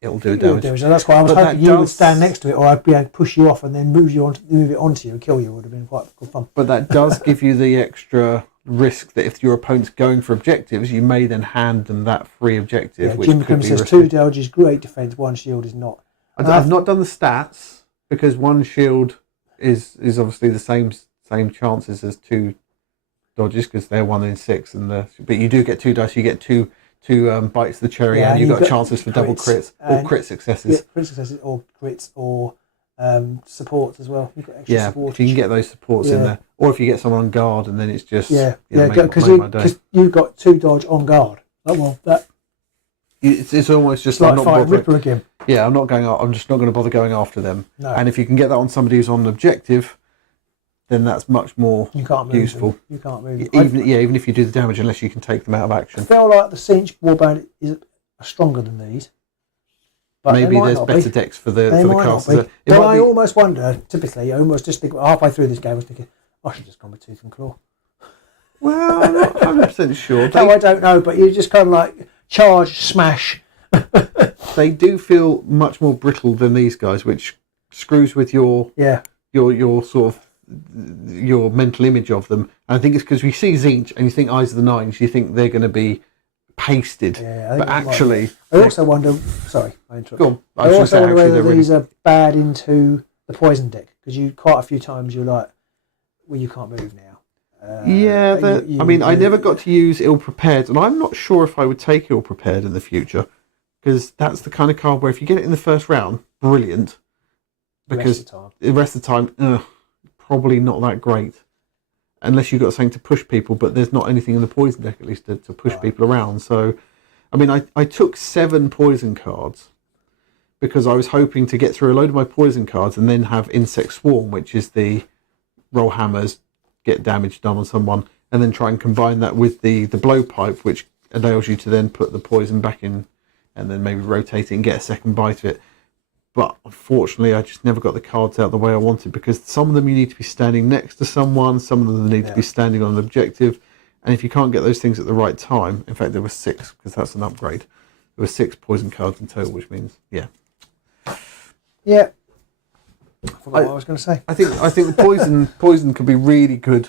it'll do damage. So that's why I was hoping you would stand next to it, or I'd be able to push you off and then move it onto you and kill you. Would have been quite good fun. But that does give you the extra risk that if your opponent's going for objectives, you may then hand them that free objective. Yeah, which Jim could McCrimmon be says risky. 2 dodges, great defense, 1 shield is not. I've not done the stats because 1 shield is obviously the same chances as 2 dodges because they're 1 in 6, but you do get 2 dice. You get two bites of the cherry, and you've got chances for double crits or crit successes. Yeah, crit successes or crits or supports as well. You've got extra supports. If you can get those supports in there, or if you get someone on guard, and then it's just because you've got 2 dodge on guard. Oh, well, that it's almost just like not fighting Ripper again. Yeah, I'm just not going to bother going after them. No. And if you can get that on somebody who's on an objective, then that's much more useful. You can't move. Even if you do the damage, unless you can take them out of action. I feel like the Cinch Warband is stronger than these. But maybe there's better decks for the casters. But I almost wonder, typically, I almost just think halfway through this game, I was thinking, I should just gone with Tooth and Claw. Well, I'm not 100% sure. No, I don't know, but you just kind of like charge, smash. They do feel much more brittle than these guys, which screws with your sort of your mental image of them. And I think it's because we see Zinch and you think Eyes of the Nines, you think they're going to be pasted. Yeah, but actually, I also wonder. Sorry, I interrupted. Go on. I also wonder whether these are bad into the poison deck because you quite a few times you're like, well, you can't move now. I never got to use Ill Prepared, and I'm not sure if I would take Ill Prepared in the future because that's the kind of card where if you get it in the first round, brilliant. Because the rest of the time, probably not that great. Unless you've got something to push people, but there's not anything in the poison deck at least to push people around. So, I mean, I took 7 poison cards because I was hoping to get through a load of my poison cards and then have Insect Swarm, which is the roll hammers, get damage done on someone, and then try and combine that with the blowpipe, which allows you to then put the poison back in and then maybe rotate it and get a second bite of it. But unfortunately, I just never got the cards out the way I wanted because some of them you need to be standing next to someone, some of them need to be standing on an objective, and if you can't get those things at the right time, in fact there were 6 because that's an upgrade. There were 6 poison cards in total, which means Yeah. I forgot what I was going to say. I think the poison could be really good.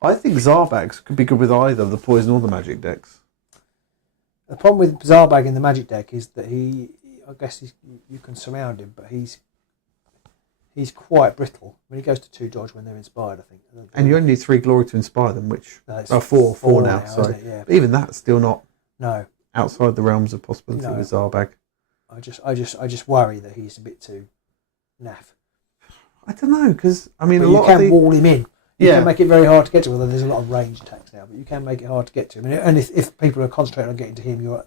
I think Zarbags could be good with either the poison or the magic decks. The problem with Zarbag in the magic deck is that I guess you can surround him, but he's quite brittle. When he goes to 2 dodge when they're inspired, I think. And you only need 3 glory to inspire them, which are 4 now. So but even that's still not outside the realms of possibility with Zarbag. I just worry that he's a bit too naff. I don't know because I mean you can wall him in. You can make it very hard to get to him. Although there's a lot of range attacks now, but you can make it hard to get to him. And if people are concentrating on getting to him, you're.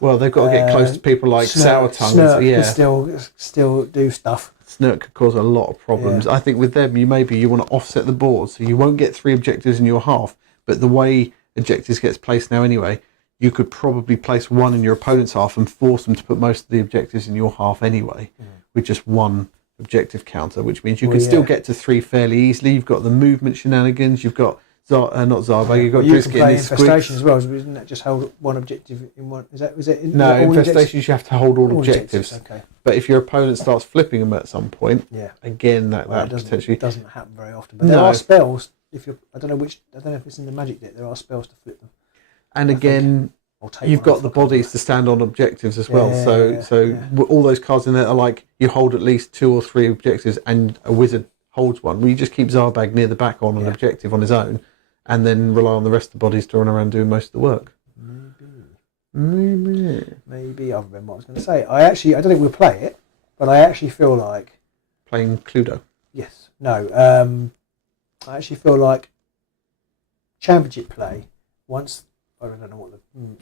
Well, they've got to get close to people like Sour Tongue. Snurk can still do stuff. Snurk could cause a lot of problems. I think with them, you want to offset the board, so you won't get 3 objectives in your half. But the way objectives gets placed now anyway, you could probably place 1 in your opponent's half and force them to put most of the objectives in your half anyway. with just one objective counter, which means you can still get to 3 fairly easily. You've got the movement shenanigans. You've got not Zarbag. You've got you can Drisket play and his infestation squigs. as well. Isn't that just hold one objective in one? Is it? No, all infestations you have to hold all objectives. objectives. Okay. But if your opponent starts flipping them at some point, again that potentially doesn't happen very often. But there are spells. I don't know if it's in the Magic deck. There are spells to flip them. And again, you've got the bodies to stand on objectives as well. So all those cards in there are like you hold at least 2 or 3 objectives, and a wizard holds one. Well, you just keep Zarbag near the back on an objective on his own, and then rely on the rest of the bodies to run around doing most of the work. Maybe I remember what I was going to say. I don't think we'll play it, but I actually feel like playing Cluedo. Yes. No. I actually feel like championship play once. I don't know what the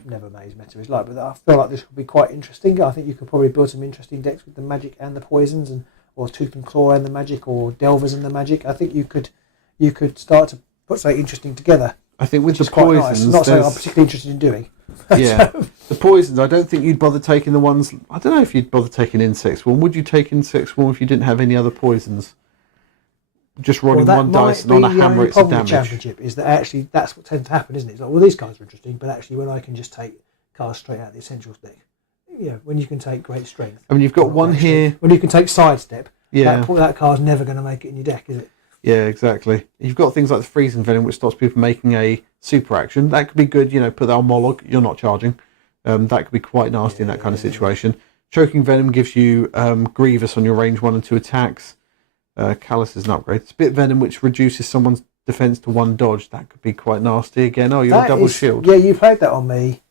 Never Maze meta is like, but I feel like this could be quite interesting. I think you could probably build some interesting decks with the Magic and the Poisons, or Tooth and Claw and the Magic, or Delvers and the Magic. I think you could start to put something interesting together. I think with the nice. Poisons, Not something I'm particularly interested in doing. Yeah, the Poisons. I don't think you'd bother taking the ones. I don't know if you'd bother taking Insect Swarm. Would you take Insect Swarm if you didn't have any other poisons? Just rolling one dice and on a hammer, it's a damage. The championship is that actually that's what tends to happen, isn't it? It's like, well, these cards are interesting, but actually when I can just take cards straight out of the Essentials deck, when you can take Great Strength. I mean, you've got one here. When you can take Sidestep, that card's never going to make it in your deck, is it? Yeah, exactly. You've got things like the Freezing Venom, which stops people making a super action. That could be good, put that on Moloch, you're not charging. That could be quite nasty in that kind of situation. Choking Venom gives you Grievous on your range 1 and 2 attacks. Callous is an upgrade. Spit Venom, which reduces someone's defense to 1 dodge. That could be quite nasty. Again, you're a double shield. Yeah, you played that on me,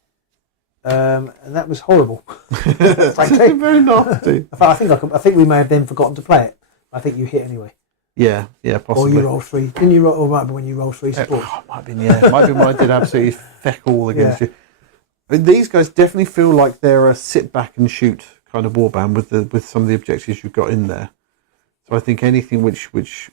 and that was horrible. Frankly, very nasty. I think we may have then forgotten to play it. I think you hit anyway. Yeah, possibly. Or you rolled 3. Didn't you roll? Or might be when you rolled 3 supports. Might have been, yeah. Might be when I did absolutely feck all against you. But these guys definitely feel like they're a sit back and shoot kind of warband with some of the objectives you've got in there. So I think anything which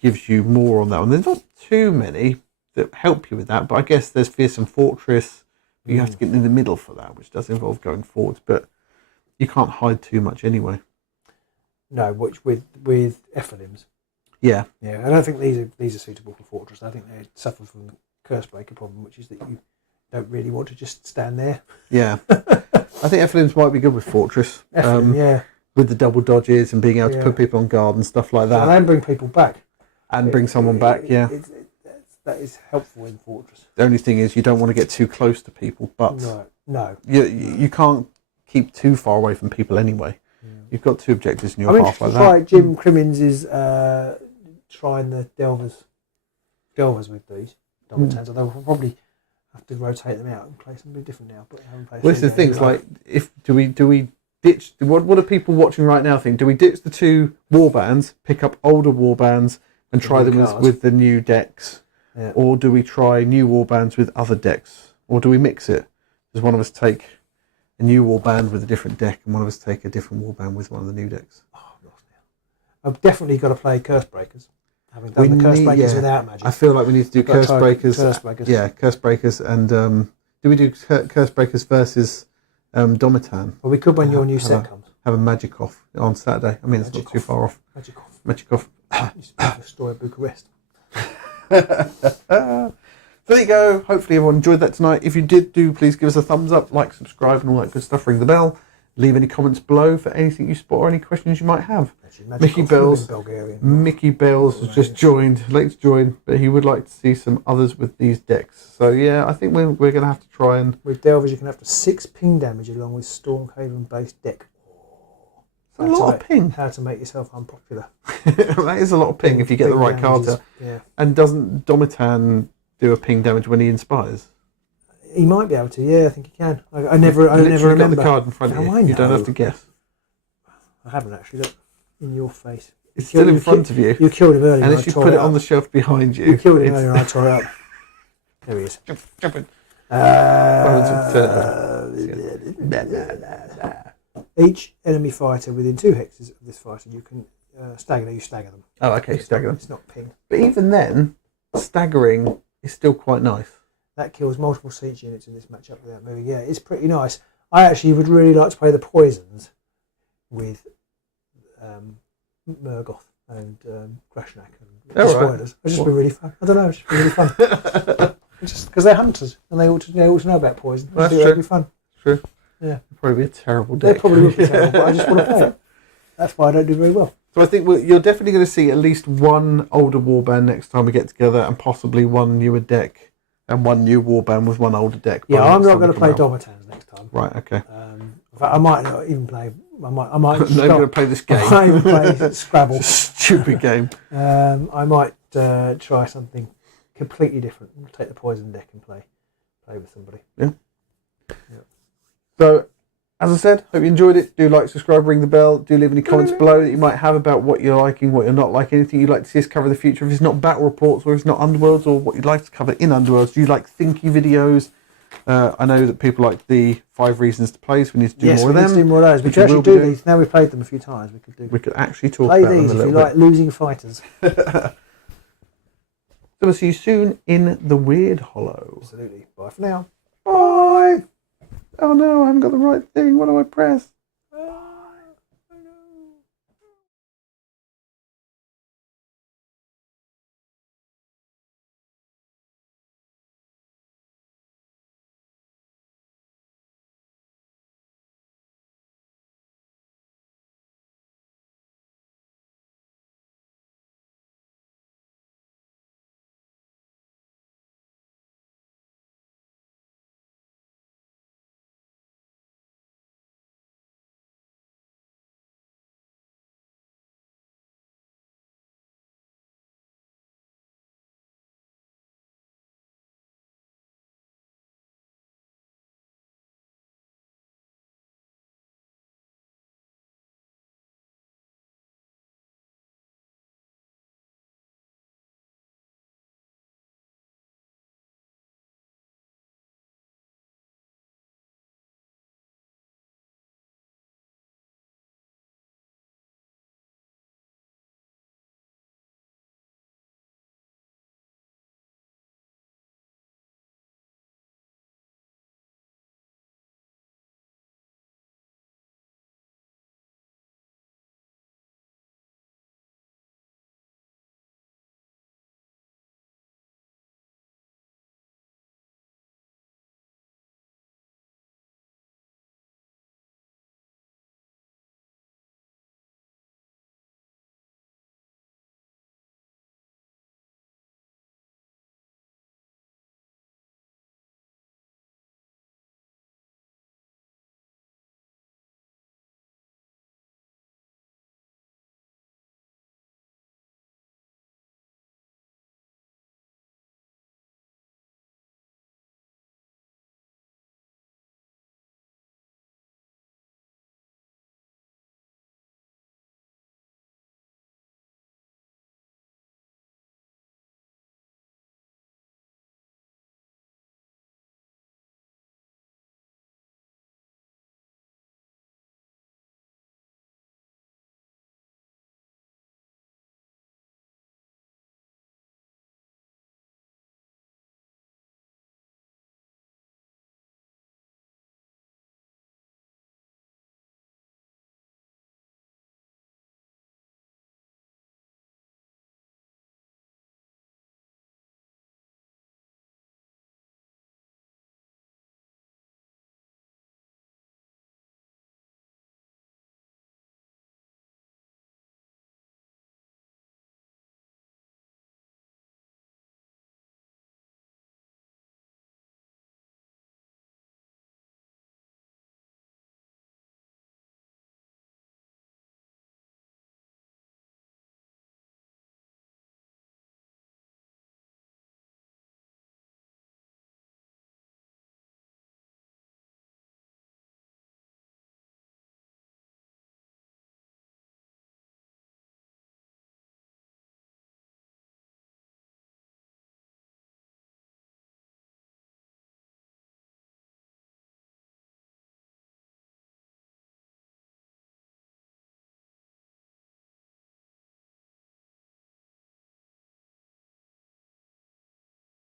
gives you more on that one. There's not too many that help you with that, but I guess there's Fearsome Fortress. You have to get in the middle for that, which does involve going forwards, but you can't hide too much anyway. No, which with Ephilims. Yeah. Yeah, I don't think these are suitable for Fortress. I think they suffer from the Cursebreaker problem, which is that you don't really want to just stand there. Yeah. I think Ephilims might be good with Fortress. Yeah. With the double dodges and being able to put people on guard and stuff like that. And then bring people back. And bring someone back, yeah. That is helpful in Fortress. The only thing is you don't want to get too close to people, but no. You can't keep too far away from people anyway. Yeah. You've got 2 objectives in your half like that. Try Jim Crimmins is trying the Delvers with these Domitans. Although we'll probably have to rotate them out and play something different now. But I haven't played. Well, it's the things like do we ditch what are people watching right now think? Do we ditch the 2 warbands, pick up older warbands, and try them with the new decks, or do we try new warbands with other decks, or do we mix it? Does one of us take a new warband with a different deck, and one of us take a different warband with one of the new decks? Oh, I've lost now. I've definitely got to play Cursebreakers. Having done the Cursebreakers without magic. I feel like we need to do Cursebreakers. Yeah, Cursebreakers, and do we do Cursebreakers versus Domitan? Well, we could when your new set comes. Have a Magic Off on Saturday. I mean, it's not too far off. Magic Off. It's a story of Bucharest. So there you go. Hopefully everyone enjoyed that tonight. If you did, please give us a thumbs up, like, subscribe, and all that good stuff. Ring the bell. Leave any comments below for anything you spot or any questions you might have. Mickey Bells has just joined, late to join, but he would like to see some others with these decks. So yeah, I think we're going to have to try and... With Delvers you can have to 6 ping damage along with Stormhaven based deck. That's a lot of ping. How to make yourself unpopular. That is a lot of ping if you get the right card. Yeah. And doesn't Domitan do a ping damage when he inspires? He might be able to, yeah, I think he can. I never remember. Got the card in front of you. You don't have to guess. I haven't actually. Look, in your face. It's still in front of you. You killed him earlier. Unless you put it on the shelf behind you. You killed him earlier and I tore it up. There he is. Jumping. Each enemy fighter within 2 hexes of this fighter, you can stagger. You stagger them. Oh, okay, stagger them. It's not ping. But even then, staggering is still quite nice. That kills multiple siege units in this matchup without moving. Yeah, it's pretty nice. I actually would really like to play the poisons with Murgoth and Grashnak and Oh, Spoilers. It's just been really fun. I don't know, it's just been really fun. Just because they're hunters and they ought to know about poison. That's It'll true. be fun. True. Yeah. Probably be a terrible They deck. probably would be terrible, but I just want to play it. That's why I don't do very well. So I think you're definitely going to see at least one older warband next time we get together, and possibly one newer deck and one new warband with one older deck. Yeah, by I'm next not time going we to play come out. Domitans next time. Right. Okay. In fact, I might not even play. I might. No, I'm going to play this game. I might even play Scrabble. Stupid game. I might try something completely different. Take the poison deck and play with somebody. Yeah. So, as I said, hope you enjoyed it. Do like, subscribe, ring the bell. Do leave any comments below that you might have about what you're liking, what you're not liking, anything you'd like to see us cover in the future. If it's not battle reports, or if it's not Underworlds, or what you'd like to cover in Underworlds. Do you like thinky videos? I know that people like the 5 reasons to play, so we need to do more of them. Yes, we need to do more of those. We which could actually will be do doing. these. Now we've played them a few times. We could actually talk play about them these a if little you bit. like losing fighters. So we'll see you soon in the Wyrdhollow. Absolutely. Bye for now. Bye. Oh no, I haven't got the right thing. What do I press?